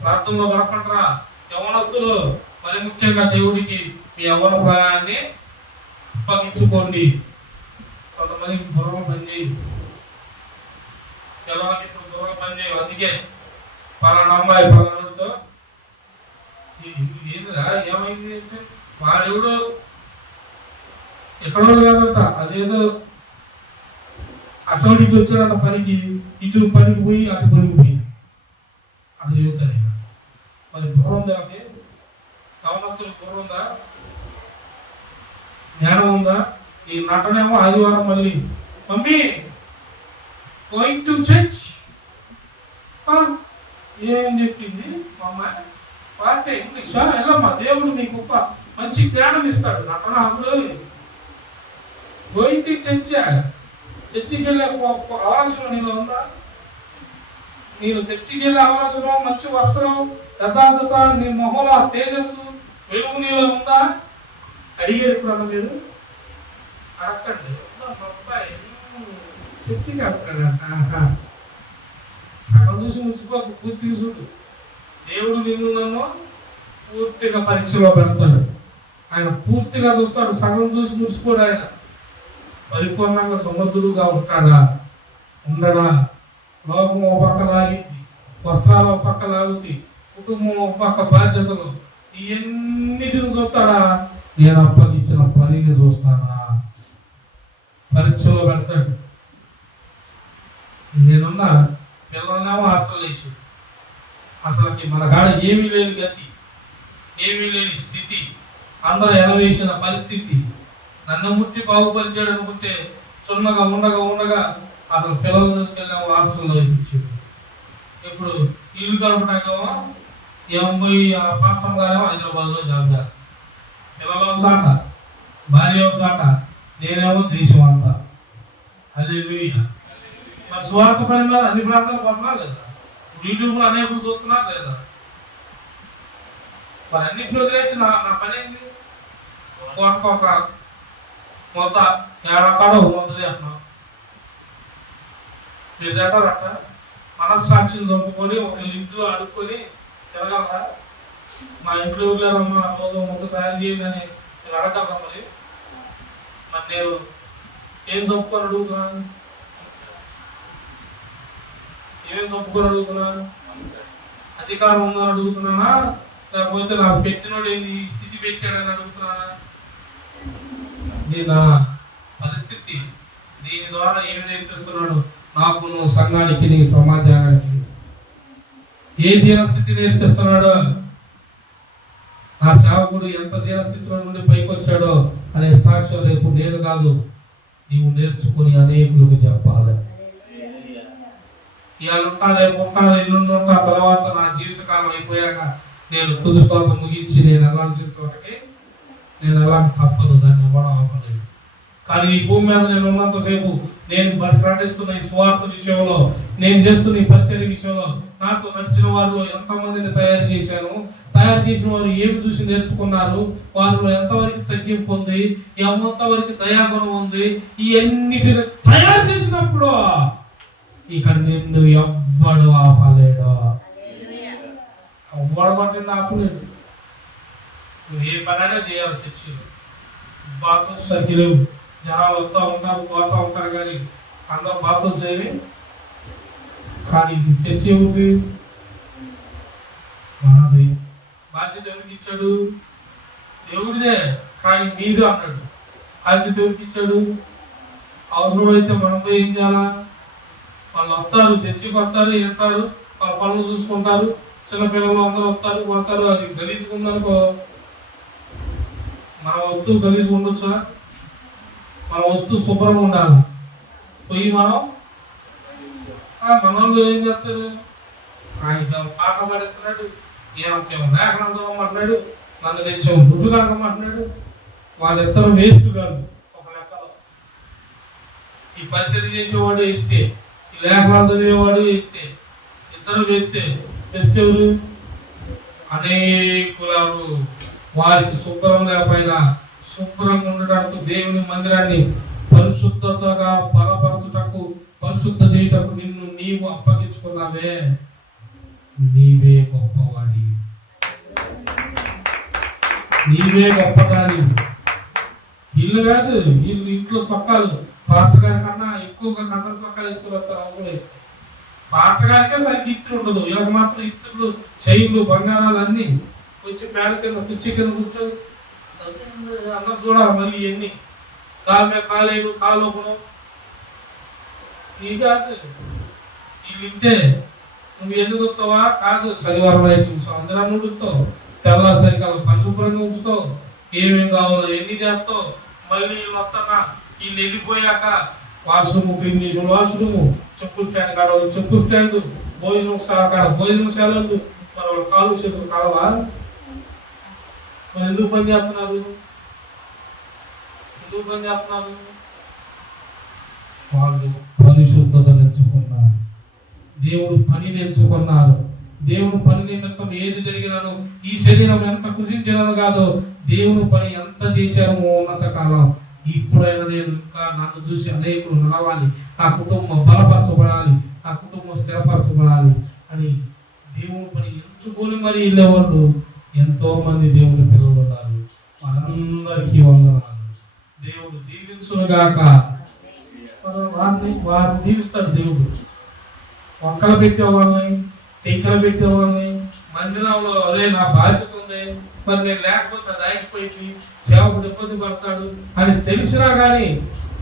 ప్రార్థనలో గడపంటారా యవనస్తులు, మరి ముఖ్యంగా దేవుడికి మీ యవ్వన ప్రాయాన్ని అప్పగించుకోండి. కొంతమందికి దూరం పని తెల్లవారికి ఇప్పుడు దూరం పని చేయవు. అందుకే పలానా అమ్మాయి పలానాడితో ఏంటిరా ఏమైంది అంటే వాడెవడో ఎక్కడో కాదంట, అదేదో అటు ఇటు వచ్చాడంట పనికి, ఇటు పనికి పోయి అటు పనికి పోయి అటు చెబుతారు. మరి బుర్ర ఉందా? అంటే కవనస్తులకు బుర్ర ఉందా? జ్ఞానం ఉందా? ఈ నటనేమో ఆదివారం మళ్ళీ మమ్మీ గోయింగ్ టు చర్చ్ ఏం చెప్పింది మా అమ్మాయి? పార్టీ ఇంగ్లీషా? వెళ్ళమ్మా, దేవుడు నీకు గొప్ప మంచి జ్ఞానం ఇస్తాడు. నటన అందులో గోయింగ్ టు చర్చ్. చర్చికి వెళ్ళే అవకాశం నీలో ఉందా? నేను చర్చికి వెళ్ళే అవకాశం, మంచి వస్త్రం, యథార్థత, నీ మొహంలో తేజస్సు, వెలుగు నీలో ఉందా? అడిగారు ఎప్పుడన్నా మీరు? అడగండి. మా అబ్బాయి చర్చికి అడగండి. సగం చూసి ముచ్చిపోకు, పూర్తిగా చూడు. దేవుడు నిన్ను నన్ను పూర్తిగా పరీక్షలో పెడతాడు. ఆయన పూర్తిగా చూస్తాడు. సగం చూసి మురిసిపోడు. ఆయన పరిపూర్ణంగా సమర్థుడుగా ఉంటాడా? ఉండడా? లోకం ఒక పక్క లాగిద్ది, వస్త్రాలు ఒక పక్క లాగుద్ది, కుటుంబం ఒక పక్క బాధ్యతలు, ఇవన్నిటిని చూస్తాడా? నేను అప్పగించిన పనిని చూస్తాడా? పరీక్షలో పెడతాడు. నేనున్న పిల్లలనేమో హాస్టల్ వేసి, అసలుకి మన కాడ ఏమీ లేని గతి, ఏమీ లేని స్థితి, అందరూ ఎలవేసిన పరిస్థితి, నన్ను ముట్టి బాగుపరిచాడు అనుకుంటే సున్నగా ఉండగా ఉండగా అసలు పిల్లలు తీసుకెళ్ళాము హాస్టల్లో ఇచ్చాడు. ఇప్పుడు ఇల్లు గడపడాకేమో ఏమోయి ఆ పాస్టర్ గారేమో హైదరాబాద్లో జాబ్ చేస్తారు. పిల్లలు సాట, భార్య సాట, నేనేమో దేశం అంతా. అదే మరి స్వార్థ పని మీద అన్ని ప్రాంతాలు పోతున్నా లేదా? యూట్యూబ్లో అనేకులు చూస్తున్నా లేదా? మరి అన్నింటిని వదిలేసి నా పని ఏంటి? ఒక్కొక్క మొత్త ఏడాకాడో మొదలు అంటున్నాం. మీరు తింటారట? మనస్సాక్షిని చంపుకొని ఒక ఇంట్లో అడుక్కొని తిరగలరా? మా ఇంట్లో వెళ్ళారమ్మా, రోజు ముద్ద తయారు చేయాలని మీరు అడగలరా? మరి నేను ఏం చంపుకొని అడుగుతున్నాను? ఏం చంపుకొని అడుగుతున్నాను? అధికారం ఉందని అడుగుతున్నానా? లేకపోతే నాకు పెట్టినోడు ఏంది ఈ స్థితి పెట్టాడని అడుగుతున్నానా? దీని పరిస్థితి, దీని ద్వారా ఏమి నేర్పిస్తున్నాడు నాకు, నువ్వు సంఘానికి, నీ సమాజానికి ఏ దీనస్థితి నేర్పిస్తున్నాడో, నా సేవకుడు ఎంత దీనస్థితిలో నుండి పైకి వచ్చాడో అనే సాక్ష్యం రేపు నేను కాదు నీవు నేర్చుకుని అనేకులకు చెప్పాలి. ఇవాళ ఉంటా, రేపు ఉంటాను, ఎల్లుండి ఉంటా, తర్వాత నా జీవితకాలం అయిపోయాక నేను తుది శ్వాస ముగించి నేను వెళ్ళాల్సిన తోటకి నేను ఎలా తప్పదు, దాన్ని ఇవ్వడం అవ్వలేదు. కానీ ఈ భూమి మీద నేను ఉన్నంతసేపు నేను ప్రకటిస్తున్న ఈ స్వార్థ విషయంలో, నేను చేస్తున్న ఈ పరిచర్య విషయంలో నాతో నడిచిన వారిలో ఎంతమందిని తయారు చేశాను, తయారు చేసిన వారు ఏమి చూసి నేర్చుకున్నారు, వారిలో ఎంతవరకు తగ్గింపు ఉంది, ఎంతవరకు దయాగుణం ఉంది, ఇవన్నిటిని తయారు చేసినప్పుడు ఇక నిన్ను ఎవ్వడు ఆపలేడు. ఎవ్వడు పట్టింది ఆపలేడు. నువ్వు ఏ పనైనా చేయాలి. చర్చిలో బాత్రూమ్స్ సరిగ్గా లేవు, జనాలు వస్తూ ఉంటారు పోతూ ఉంటారు, కానీ అందరూ బాత్రూమ్స్ ఏమి. కానీ ఇది చర్చి ఏముంది? మనది. బాధ్యత ఎవరికి ఇచ్చాడు? దేవుడిదే, కానీ మీది అన్నాడు. బాధ్యత ఎవరికి ఇచ్చాడు? అవసరమైతే మనం పోయి ఏం చేయాలా? వాళ్ళు వస్తారు, చర్చికి వస్తారు, వింటారు, వాళ్ళ పనులు చూసుకుంటారు, చిన్నపిల్లలు అందరూ వస్తారు పోతారు. అది గలీజుకుందనుకో, మన వస్తువు గలీజు ఉండొచ్చా? మన వస్తువు శుభ్రంగా ఉండాలి. పోయి మనం మన వాళ్ళు ఏం చేస్తారు? ఆయన పాట పడేస్తున్నాడు, ఏమో లేఖనం చదవమంటున్నాడు, నన్ను తెచ్చాము గుడ్డు కడగమంటున్నాడు. వాళ్ళిద్దరూ వేస్ట్ కాదు ఒక లెక్కలో. ఈ పరిచయం చేసేవాడు వేస్తే, ఈ లేఖనాలు చదివేవాడు వేస్తే, ఇద్దరు వేస్తే. బెస్ట్ ఎవరు? అనేకులు వారికి శుభ్రం లేకపోయినా శుభ్రంగా ఉండటానికి దేవుని మందిరాన్ని పరిశుద్ధతగా బలపరచుటకు, పరిశుద్ధ చేయుటకు నిన్ను నీవు అప్పగించుకున్నావే, నీవే గొప్పవాడి, నీవే గొప్పదాని. ఇల్లు కాదు, వీళ్ళు ఇంట్లో సొక్కాలు పాస్టర్ గారి కన్నా ఎక్కువగా కథల సొక్కాలు వేసుకుని వస్తారు. అవసరం పాస్టర్ గారికే సరిగ్గా ఇత్తులు ఉండదు, వీళ్ళకి మాత్రం ఇత్తులు, చైన్లు, బంగారాలు అన్నీ కొంచెం పేడ కింద కుర్చీ కింద కూర్చొని అందరు చూడాలి. మళ్ళీ ఇవన్నీ దాని మీద కాలేడు కాలోపడం ఈ కాదు. వీళ్ళు ఇంతే. నువ్వు ఎందుకు చూస్తావా? కాదు, శనివారం నైట్ అందరూ చూస్తావు, తెల్లారి సరికాలం పరిశుభ్రంగా ఉంచుతావు, ఏమేమి కావాలో ఎన్ని చేస్తావు. మళ్ళీ వీళ్ళు వస్తానా, వీళ్ళు వెళ్ళిపోయాక వాష్రూమ్ క్లీన్, వాష్రూము, చెప్పులు స్టాండ్ కాడ చెప్పులు స్టాండ్, భోజనం కాడ భోజనశాలలు, మరి వాళ్ళ కాళ్ళు చేతులు కాలవా? మరి ఎందుకు పని చేస్తున్నారు? ఎందుకు పని చేస్తున్నారు? వాళ్ళు పరిశుద్ధతను ఎంచుకున్నారు, దేవుడు పనిని ఎంచుకున్నారు. దేవుడు పని నిమిత్తం ఏది జరిగినాను, ఈ శరీరం ఎంత కృషించినది కాదు, దేవుడు పని ఎంత చేశాను ఉన్నత కాలం. ఇప్పుడైనా నేను ఇంకా నన్ను చూసి అనేకులు నడవాలి, నా కుటుంబం బలపరచబడాలి, నా కుటుంబం స్థిరపరచబడాలి అని దేవుడు పని ఎంచుకొని మరి వెళ్ళేవాళ్ళు ఎంతో మంది దేవుని పిల్లలు ఉన్నారు. వారందరికీ వందనాలు. దేవుడు దీవించునుగాక. వారిని దీవిస్తాడు దేవుడు. వంకలు పెట్టేవాళ్ళని, టీకలు పెట్టేవాళ్ళని, మందిరంలో అరే నా బాధ్యత ఉంది, మరి నేను లేకపోతే అది ఆగిపోయింది, సేవకుడు ఇబ్బంది పడతాడు అని తెలిసినా కానీ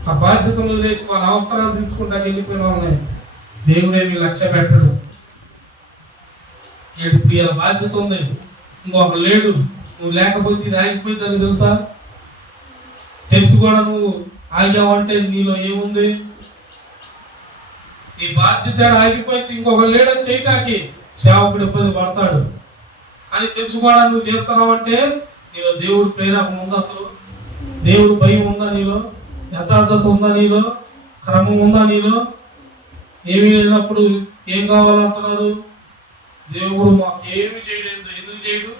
ఆ బాధ్యతలు లేచి వాళ్ళ అవసరాలు తీర్చుకుంటా వెళ్ళిపోయిన వాళ్ళని దేవుడేమి లక్ష్య పెట్టడు. ఇప్పుడు ఇలా బాధ్యత ఉంది, ఇంకొక లేడు, నువ్వు లేకపోతే ఇది ఆగిపోయింది అని తెలుసా? తెలిసి కూడా నువ్వు ఆగావంటే నీలో ఏముంది? నీ బాధ్యత ఆగిపోయింది, ఇంకొక లేడని చేయటానికి సేవకుడు ఇబ్బంది పడతాడు అని తెలుసుకోవడానికి నువ్వు చేస్తున్నావు అంటే నీలో దేవుడు ప్రేరణ ఉందా? అసలు దేవుడు భయం ఉందా నీలో? యథార్థత ఉందా నీలో? క్రమం ఉందా నీలో? ఏమీ లేనప్పుడు ఏం కావాలంటున్నారు? దేవుడు మాకు ఏమి చేయలేదు, ఎందుకు చేయడు?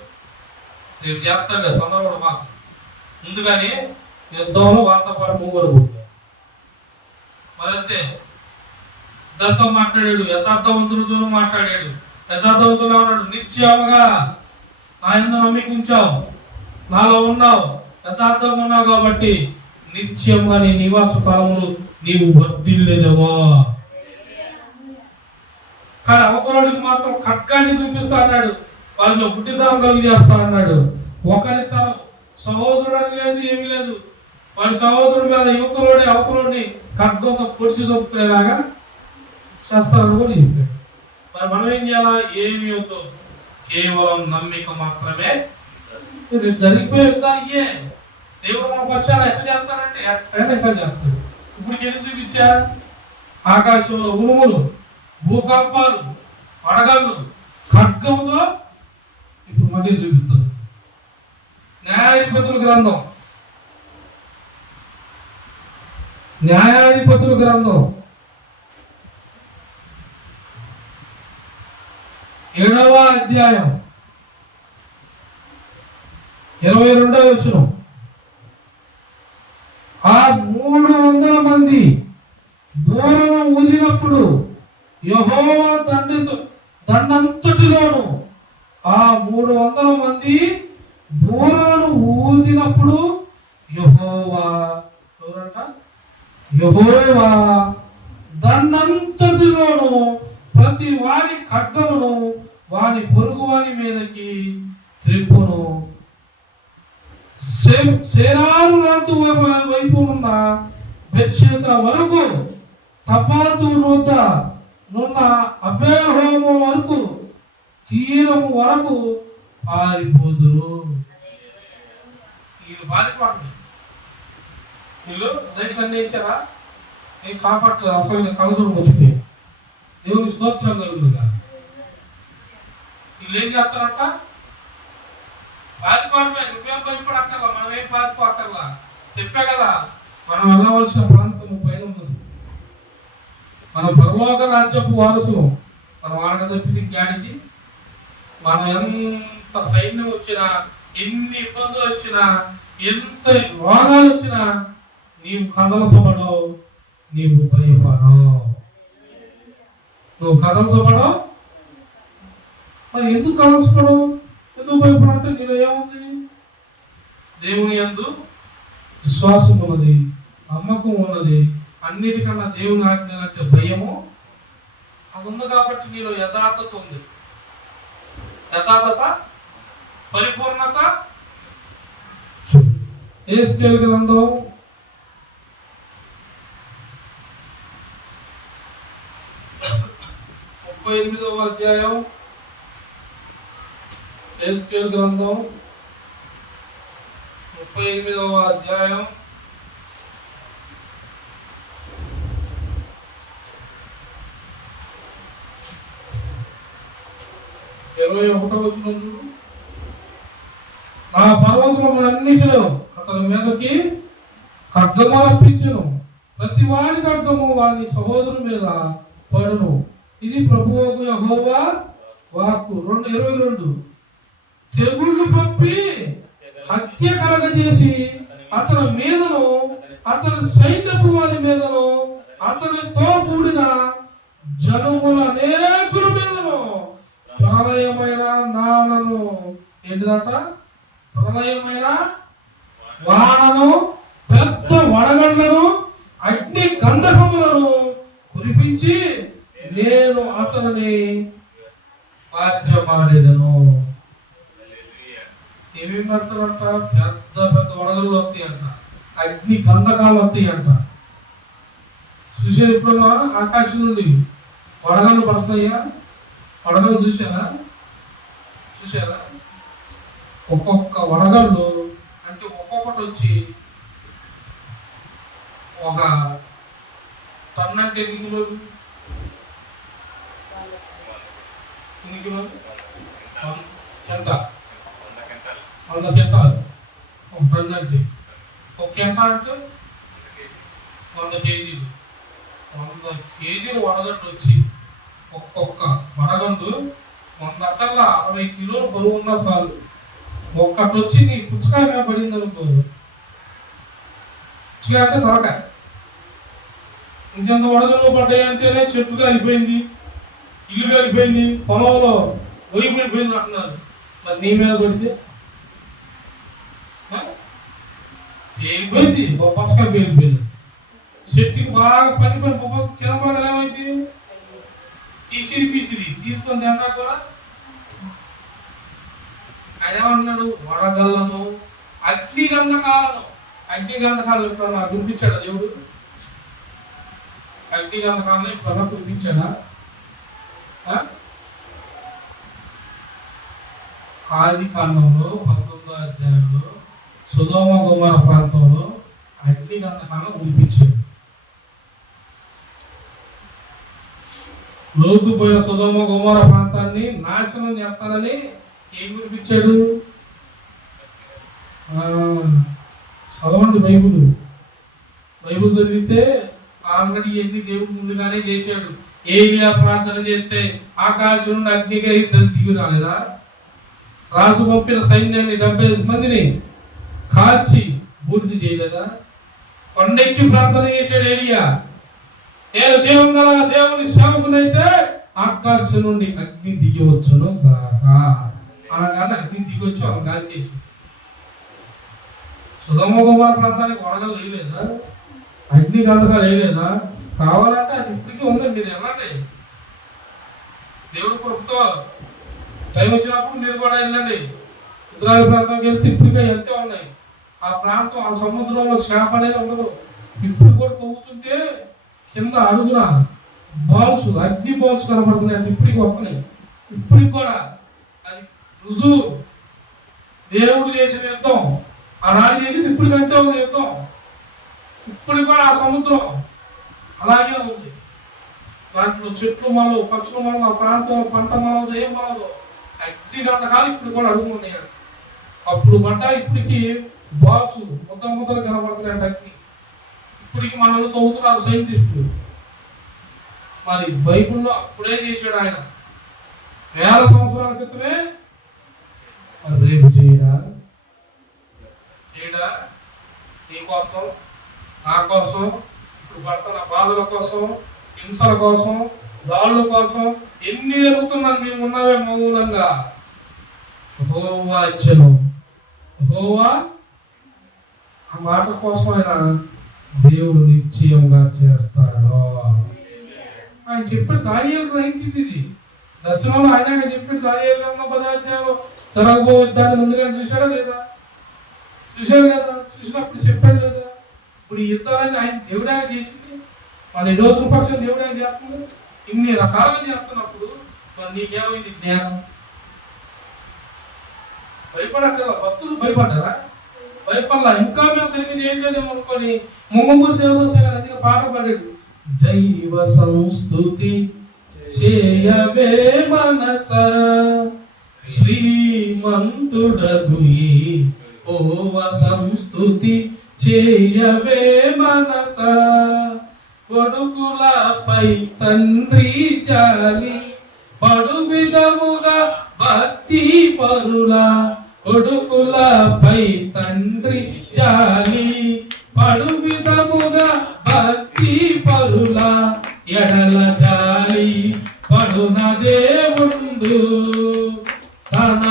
నేను చేస్తాడు తొందరపడు మాకు ముందుగానే యుద్ధంలో వాళ్ళతో పాటు మూగరు పుట్టారు. మరంతే ఇద్దరితో మాట్లాడాడు, యథార్థవంతులతో మాట్లాడాడు. యథార్థవంతులు ఉన్నాడు, నిత్యముగా నా యందు నమ్మిక ఉంచావు, నాలో ఉన్నావు, యథార్థంగా ఉన్నావు కాబట్టి నిత్యంగా నీ నివాస కాలములు నీవు వర్ధిల్లేదేవో. కానీ అవతలోడికి మాత్రం ఖడ్గాన్ని చూపిస్తా అన్నాడు, వాళ్ళలో గుడ్డితనం కలిగి చేస్తా అన్నాడు. ఒకరి తరం సహోదరుడు అని లేదు, ఏమీ లేదు. వాడి సహోదరుడి మీద యువతలోడి అవతలోడిని ఖడ్గంతో పొడిచి చొప్పుకునేలాగా చేస్తారని కూడా చెప్పాడు. మరి మనం ఏం చేయాలా? ఏమి వద్దు, కేవలం నమ్మిక మాత్రమే. జరిగిపోయే యుద్ధానికే దేవుడు మాకు వచ్చారా? ఎట్లా చేస్తాడంటే ఎట్లా చేస్తాడు. ఇప్పుడు ఎన్ని చూపించా? ఆకాశంలో ఉరుములు, భూకంపాలు, వడగళ్ళు, ఖడ్గంతో ఇప్పుడు మళ్ళీ చూపిస్తారు. న్యాయాధిపతుల గ్రంథం, న్యాయాధిపతుల గ్రంథం 7వ అధ్యాయం 22వ వచనం. ఆ 300 మంది దూరము ఊదినప్పుడు యెహోవా దండంతటిలోను ఆ 300 మంది దూరను ఊదినప్పుడు యెహోవా దండంతటిలోను ప్రతి వారి ఖడ్గమును వాని పొరుగు వాని మీదకి త్రిప్పును. శేరారు రాతు వైపు ఉన్న బెత్షెత వరకు, తపాతు నున్న అబేహోము వరకు, తీరము వరకు పారిపోదురు. వీళ్ళు పారిపోండి, వీళ్ళు రైట్లు అన్నీ వేసారా? ఏం కాపాడలేదు, అసలు కలసలు వచ్చిపోయి దేవుని స్తోత్రం కలుగుతుందా. వీళ్ళు ఏం చేస్తారంట? పారిపోవడమే. నువ్వేం భయపడక్కర్లా, మనం ఏం పారిపోక్కర్లా. చెప్పే కదా, మనం వెళ్ళవలసిన ప్రాంతం పైన ఉన్నది. మనం పరలోక రాజ్యపు వారసులు. మనం ఆడక తప్పితే ఇంకాడికి మనం ఎంత సైన్యం వచ్చినా, ఎన్ని ఇబ్బందులు వచ్చినా, ఎంత రోగాలు వచ్చినా నీవు కదలసపడవు, నీవు భయపడవు. నువ్వు కదలసపడవు. మరి ఎందుకు కదలసపడవు, ఎందుకు భయపడంటే నీలో ఏముంది? దేవుని యందు విశ్వాసం ఉన్నది, నమ్మకం ఉన్నది. అన్నిటికన్నా దేవుని ఆజ్ఞలంటే భయము అది ఉంది కాబట్టి నీలో యథార్థత ఉంది. యథార్థత, పరిపూర్ణత. యేసేలు గ్రంథం 38వ అధ్యాయం ఎహెజ్కేలు గ్రంథం 38వ అధ్యాయం 21వ వచనం చూడు. నా పర్వతములన్నిటిలో అతని మీదకి ఖడ్గము రప్పించెను, ప్రతి వాడి ఖడ్గము వాని సహోదరు మీద పడును. ఇది ప్రభువుకు యెహోవా వాక్కు. 22 తెగుళ్ళు పంపి హత్య కలగజేసి అతని మీదను అతని సైన్యపు వారి మీదను అతనితో కూడిన జనముల అనేకుల మీదను ప్రళయమైన నాలను ఏంటిదట? ప్రళయమైన వానను, పెద్ద వడగండ్లను, అగ్ని గంధకములను కురిపించి నేను అతనిని రాజ్యమాడేదను. ఏమేమి పడతారంట? పెద్ద పెద్ద వడగళ్ళు వస్తాయంట, అగ్ని గంధకాలు వస్తాయంట. చూసారు ఇప్పుడు ఆకాశం నుండి వడగళ్ళు పడతాయా? వడగళ్ళు చూసారా? ఒక్కొక్క వడగళ్ళు అంటే ఒక్కొక్కటి వచ్చి ఒక టన్ అంటే ఎన్ని కిలోలు? ఎంత? 100 క్వింటాలు. ఒక టన్ అంటే ఒక క్వింటాల్ అంటే 100 కేజీలు. 100 కేజీలు వడగండు వచ్చి ఒక్కొక్క వడగండు 100 కల్లా 60 కిలోలు బరువు ఉన్నా చాలు. ఒక్కటి వచ్చి నీ పుచ్చకాయ మీద పడింది అనుకో, పుచ్చకాయ అంటే తొరకాయ, ఇంకెంత వడగండ్లు పడ్డాయి అంటేనే చెట్టు కాలిపోయింది, ఇల్లు కాలిపోయింది, పొలంలో ఒయ్యి పడిపోయింది అంటున్నారు. మరి నీ మీద పడితే పేలిపోయింది, బొప్పస్కాయ పేలిపోయింది. చెట్టుకి బాగా పనిపోయిన బొప్ప కింద పడగలు ఏమైంది? పిసిరి తీసుకొని తింటా కూడా. ఆయన ఏమంటున్నాడు? వడగళ్ళను, అగ్ని గంధకాలను ఇప్పుడు నాకు గుర్తించాడా దేవుడు? అగ్ని గంధకాలను ఇప్పుడు గుర్తించాడా? ఆది కాండంలో 19వ అధ్యాయంలో సొదొమ గొమొర్రా ప్రాంతంలో అగ్ని గంధకాలను కురిపించాడు. లోతు పోయిన సొదొమ గొమొర్రా ప్రాంతాన్ని నాశనం చేస్తానని ఏం కురిపించాడు? చదవండి బైబుల్ చదివితే ఆల్రెడీ ఎన్ని దేవుడు ముందుగానే చేశాడు. ఏలియా ప్రార్థన చేస్తే ఆకాశం నుండి అగ్నిగా ఇద్దరు దిగి రాలేదా? రాజు పంపిన సైన్యాన్ని 75 మందిని కాల్చి బూడిద చేయలేదా? కొండెక్కి ప్రార్థన చేశాడు ఏలియా, నేను జీవం గల దేవుని సేవకునైతే ఆకాశం నుండి అగ్ని దిగవచ్చును గాక అనగానే అగ్ని దిగొచ్చు అని గాలి చేసి. సొదొమ గొమొర్రా ప్రాంతానికి వడగలు వేయలేదా? అగ్ని గంధకాలు వేయలేదా? కావాలంటే అది ఇప్పటికీ ఉంది, మీరు వెళ్ళండి. దేవుడి కృపతో టైం వచ్చినప్పుడు మీరు కూడా వెళ్ళండి. ఇజ్రాయెల్ ప్రాంతానికి వెళ్తే ఇప్పటికే వెళ్తే ఉన్నాయి. ఆ ప్రాంతం, ఆ సముద్రంలో చేప అనేది ఉండదు. ఇప్పుడు కూడా తవ్వుతుంటే కింద అడుగున బాల్స్, అగ్ని బాల్స్ కనపడుతున్నాయి. అంటే ఇప్పటికి వస్తున్నాయి. ఇప్పటికి కూడా అది రుజువు. దేవుడు చేసిన యుద్ధం ఆనాడు చేసింది, ఇప్పటికి అంతే ఉంది యుద్ధం. ఇప్పటికి కూడా ఆ సముద్రం అలాగే ఉంది. దాంట్లో చెట్లు మొలవు, పక్షులు మొలవు, ఆ ప్రాంతంలో పంట మొలవదు, ఏం మొలవదు. అగ్ని గంధకాలు ఇప్పుడు కూడా అడుగు ఉన్నాయి. అప్పుడు పడ్డా ఇప్పటికి బాల్స్ ముద్దలు కనపడుతున్నాయంట అగ్ని. ఇప్పటికి మనల్ని తవ్వుతున్నారు సైంటిస్టులు. మరి బైబిల్లో అప్పుడే చేశాడు ఆయన, 1000 సంవత్సరాల క్రితమే. రేపు చేయడా నీ కోసం, నా కోసం, ఇప్పుడు పడుతున్న బాధల కోసం, హింసల కోసం, దాడుల కోసం ఎన్ని జరుగుతున్నాను మేము ఉన్నవే మౌనంగా. యెహోవా ఇచ్చెను, యెహోవా ఆ మాట కోసం ఆయన దేవుడు నిశ్చయంగా చేస్తాడు. ఆయన చెప్పిన దానియేలు గ్రహించింది. ఇది దర్శనంలో ఆయన చెప్పిన దానియేలు గ్రంథం 10వ అధ్యాయంలో జరగబోయే యుద్ధాన్ని ముందుగా చూశాడా లేదా? చూశాడు కదా. చూసినప్పుడు చెప్పాడు లేదా? ఇప్పుడు ఈ యుద్ధాలన్నీ ఆయన దేవుడే చేసింది. మన నిరోధక పక్షం దేవుడే చేస్తుంది. ఇన్ని రకాలుగా చేస్తున్నప్పుడు మరి నీకేమైంది జ్ఞానం? భయపడక్కర్లా. భక్తులు భయపడ్డారా? భయపడలా. ఇంకా మేము సరిగ్గా చేయట్లేదేమో అనుకొని మొమ్మూరు దేవదోస గారు అందుకే పాట పాడాడు. దైవ సంస్తుతి చేయవే మనస శ్రీమంతుడగు యెహోవ సంస్తుతి చేయవే మనస కొడుకులపై తండ్రి జాలి పడు విధముగా భక్తి పరుల కొడుకులపై తండ్రి జాలి పడు విధముగా భక్తి పరుల ఎడల జాలి పడున దేవుండు తన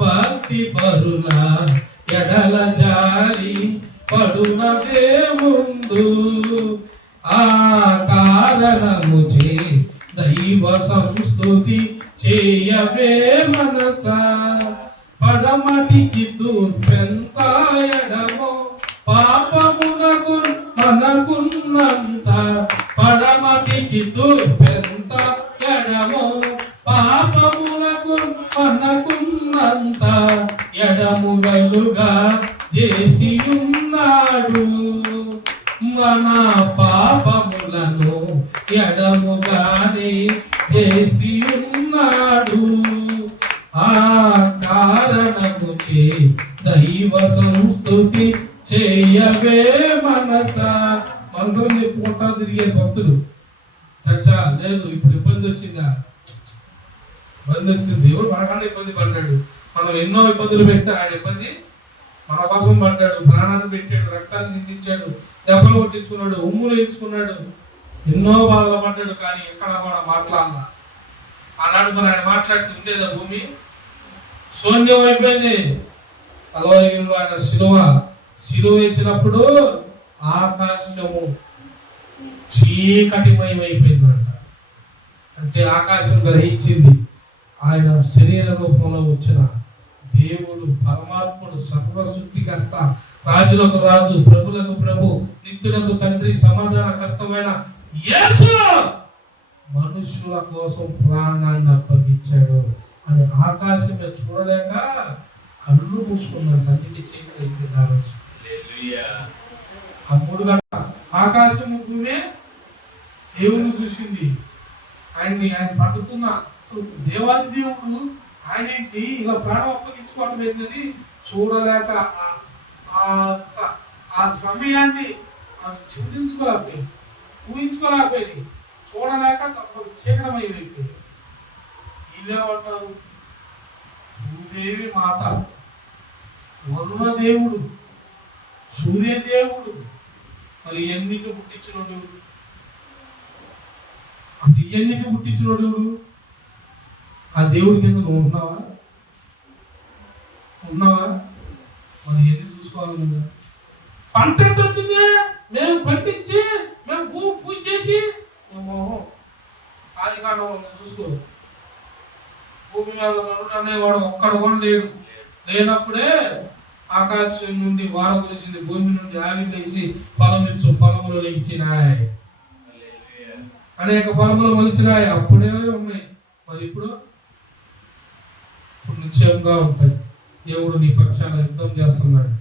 భక్తి పరుల ఎడల జాలి పడున దేవుండు ఆ కారణము చే దైవ సంస్తుతి చేయవే మనస పడమటికి తూర్పెంత ఎడమో పాపమునకు మనకున్నంత పడమటికి తూర్పెంత ఎడమో పాపమునకు మనకున్నంత ఎడము వెలుగా చేసి ఉన్నాడు మన పాపములను ఎడముగానే చేసి ఉన్నాడు ఆ కారణముకే దైవ సంస్తుతి చేయవే మనస. మనసులో చెప్పుకుంటా తిరిగే భక్తులు చచ్చా లేదు ఇప్పుడు ఇబ్బంది వచ్చిందా? ఇబ్బంది వచ్చింది. దేవుడు మనకన్నా ఇబ్బంది పడ్డాడు. మనం ఎన్నో ఇబ్బందులు పెట్టా ఆయన ఇబ్బంది మన కోసం పడ్డాడు. ప్రాణాన్ని పెట్టాడు, రక్తాన్ని నిందించాడు, దెబ్బలు కొట్టించుకున్నాడు, ఉమ్ములు ఇచ్చుకున్నాడు, ఎన్నో బాధలు పడ్డాడు. కానీ ఎక్కడ కూడా మాట్లాడాల. ఆనాడు మరి ఆయన మాట్లాడుతూ ఉండేదా భూమి? శూన్యం అయిపోయింది. కలవరిలో ఆయన శిలువ వేసినప్పుడు ఆకాశము చీకటిమయమైపోయిందంట. అంటే ఆకాశం గ్రహించింది ఆయన శరీర రూపంలో వచ్చిన దేవుడు పరమాత్ముడు సర్వశక్తికర్త రాజులకు రాజు ప్రభులకు ప్రభు నిత్యులకు తండ్రి సమాధానకర్తమైన యేసు మనుష్యుల కోసం ప్రాణాన్ని అప్పగించాడు అని ఆకాశమే చూడలేక కళ్ళు మూసుకున్నాడు. అందుకే చీకటి రావచ్చు. ఆ 3 గంటల ఆకాశము భూమే దేవుని చూసింది. ఆయన పడుతున్న దేవాది దేవుడు ఆయన ఏంటి ఇలా ప్రాణం అప్పగించుకోవడం ఏంటని చూడలేక ఆ సమయాన్ని చింతించుకోలేకపోయింది, ఊహించుకోలేకపోయింది, చూడలేక తప్పదు చీకటమైపోయింది. వీళ్ళేమంటారు? భూదేవి మాత, వరుణ దేవుడు, సూర్యదేవుడు, మరి ఎన్నిక పుట్టించినోడు, అది ఎన్నిక పుట్టించినోడు ఆ దేవుడి కింద నువ్వు ఉన్నావా? మరి ఎన్ని చూసుకోవాలి కదా. పంట ఎంత వచ్చింది? మేము పండించి మేము పూజ చేసి అది కాదు చూసుకో. భూమి మీద అనేవాడు ఒక్కడు కూడా లేడు. లేనప్పుడే ఆకాశం నుండి వాన కురిసింది, భూమి నుండి ఆగి లేచి ఫలమిచ్చు ఫలములు లేచినాయి, అనేక ఫలములు మొలిచినాయి. అప్పుడే ఉన్నాయి. మరి ఇప్పుడు నిశ్చయంగా ఉంటాయి. దేవుడు నీ పక్షాన యుద్ధం చేస్తున్నాడు.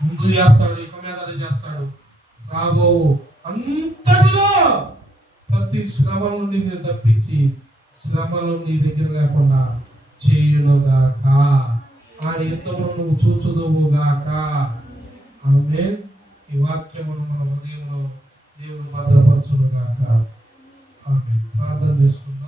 ముందు చేస్తాడు, ఇక మీద చేస్తాడు. రాబో అంతటిలో ప్రతి శ్రమ నుండి మీరు తప్పించి శ్రమలు నీ దగ్గర లేకుండా చేయునుగాక. ఆయన యుద్ధమును నువ్వు చూచుదువుగాక. ఆమేన్. ఈ వాక్యమును మన హృదయంలో దేవుడు భద్రపరచునుగాక. ఆమేన్. ప్రార్థన చేసుకుంటాం.